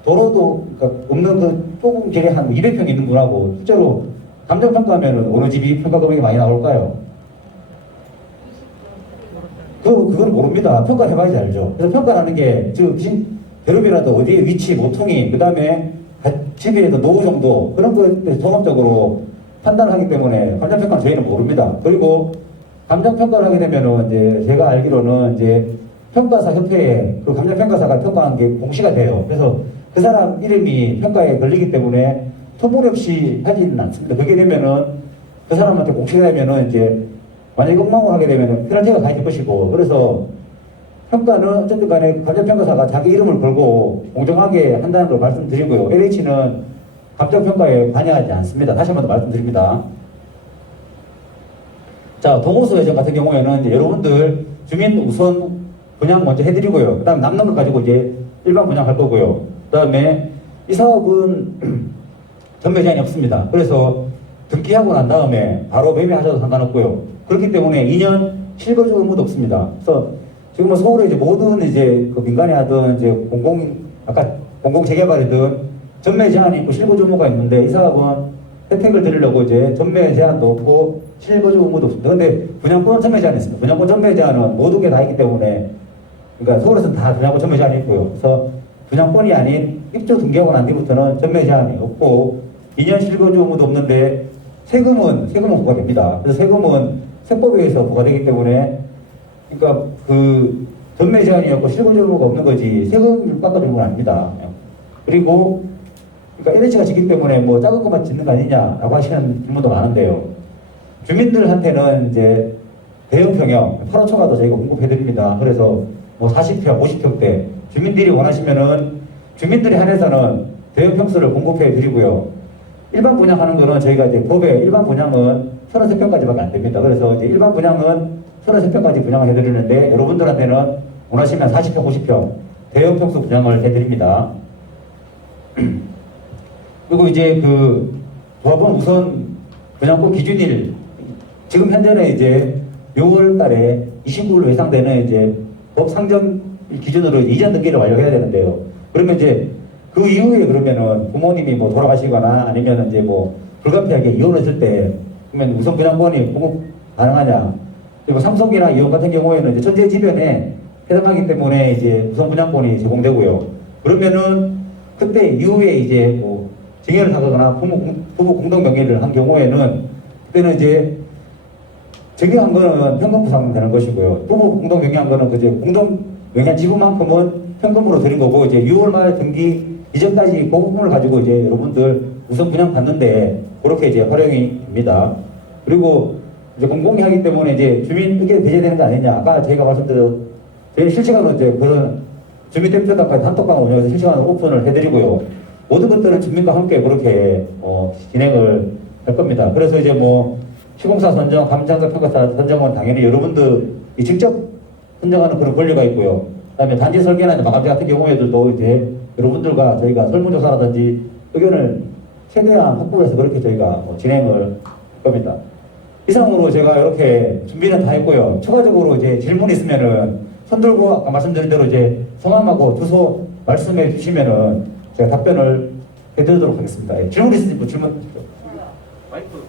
도로도 그러니까 없는 그 좁은 길에 한 200평 있는 분하고 실제로 감정평가하면은 어느 집이 평가 금액이 많이 나올까요? 그건 모릅니다. 평가를 해봐야지 알죠. 그래서 평가라는 게 지금 대로변이라도 어디에 위치, 모퉁이, 그 다음에 집에도 노후 정도 그런 거에 종합적으로 판단하기 때문에 감정평가는 저희는 모릅니다. 그리고 감정평가를 하게 되면은 이제 제가 알기로는 이제 평가사 협회에 그 감정평가사가 평가한 게 공시가 돼요. 그래서 그 사람 이름이 평가에 걸리기 때문에 터무니없이 하지는 않습니다. 그게 되면은 그 사람한테 공시가 되면은 이제 만약에 엉망을 하게 되면은 페널티가 가해질 것이고, 그래서 평가는 어쨌든 간에 감정평가사가 자기 이름을 걸고 공정하게 한다는 걸 말씀드리고요. LH는 감정평가에 관여하지 않습니다. 다시 한 번 더 말씀드립니다. 자, 동호수 회전 같은 경우에는 이제 여러분들 주민 우선 분양 먼저 해드리고요. 그 다음 남는 거 가지고 이제 일반 분양할 거고요. 그 다음에 이 사업은 전매 제한이 없습니다. 그래서 등기하고 난 다음에 바로 매매하셔도 상관없고요. 그렇기 때문에 2년 실거주 의무도 없습니다. 그래서 지금 뭐 서울에 이제 모든 이제 그 민간에 하든 이제 공공 재개발이든 전매 제한이 있고 실거주 의무가 있는데, 이 사업은 혜택을 드리려고 이제 전매 제한도 없고 실거주 의무도 없습니다. 근데 분양권 전매 제한이 있습니다. 분양권 전매 제한은 모든 게 다 있기 때문에, 그러니까 서울에서는 다 분양권 전매 제한이 있고요. 그래서 분양권이 아닌 입주 등기하고 난 뒤부터는 전매 제한이 없고 2년 실거주 의무도 없는데 세금은 부과됩니다. 그래서 세금은 세법에 의해서 부과되기 때문에, 그러니까 그 전매 제한이었고 실거주 의무가 없는 거지 세금을 깎아주는 건 아닙니다. 그리고 그러니까 LH가 짓기 때문에 뭐 작은 것만 짓는 거 아니냐라고 하시는 질문도 많은데요. 주민들한테는 이제 대형 평형 8호 초과도 저희가 공급해드립니다. 그래서 뭐 40평, 50평대 주민들이 원하시면은 주민들이 한해서는 대형 평수를 공급해드리고요. 일반 분양하는 거는 저희가 이제 법에 일반 분양은 33평까지밖에 안 됩니다. 그래서 이제 일반 분양은 33평까지 분양을 해드리는데, 여러분들한테는 원하시면 40평, 50평 대형 평수 분양을 해드립니다. 그리고 이제 그 조합은 우선 분양권 기준일, 지금 현재는 이제 6월 달에 29일로 예상되는 이제 법 상정 기준으로 이전 등기를 완료해야 되는데요. 그러면 이제 그 이후에 그러면은 부모님이 뭐 돌아가시거나 아니면 이제 뭐 불가피하게 이혼했을 때 그러면 우선 분양권이 공급 가능하냐? 그리고 삼성이나 이혼 같은 경우에는 이제 전제지변에 해당하기 때문에 이제 우선 분양권이 제공되고요. 그러면은 그때 이후에 이제 뭐 증여를 하거나 부부 공동 명의를 한 경우에는 그때는 이제 증여한 거는 현금 부상되는 것이고요. 부부 공동 명의한 거는 이제 공동 명의한 지분만큼은 현금으로 드린 거고 이제 6월 말 등기 이전까지 그 부분을 가지고 이제 여러분들 우선 분양 받는데 그렇게 이제 활용이 됩니다. 그리고 이제 공공이 하기 때문에 이제 주민 의견 배제되는 거 아니냐. 아까 저희가 말씀드린 저희 실시간으로 이제 그런 주민대표단까지 단톡방 운영해서 실시간으로 오픈을 해드리고요. 모든 것들은 주민과 함께 그렇게 진행을 할 겁니다. 그래서 이제 뭐 시공사 선정, 감정과 평가사 선정은 당연히 여러분들이 직접 선정하는 그런 권리가 있고요. 그다음에 단지 설계나 마감재 같은 경우에도 이제 여러분들과 저희가 설문조사라든지 의견을 최대한 확보해서 그렇게 저희가 진행을 할 겁니다. 이상으로 제가 이렇게 준비는 다 했고요. 추가적으로 이제 질문 있으면은 손 들고 아까 말씀드린 대로 이제 성함하고 주소 말씀해 주시면은 제가 답변을 해드리도록 하겠습니다. 예, 질문 있으시면 질문. 마이크.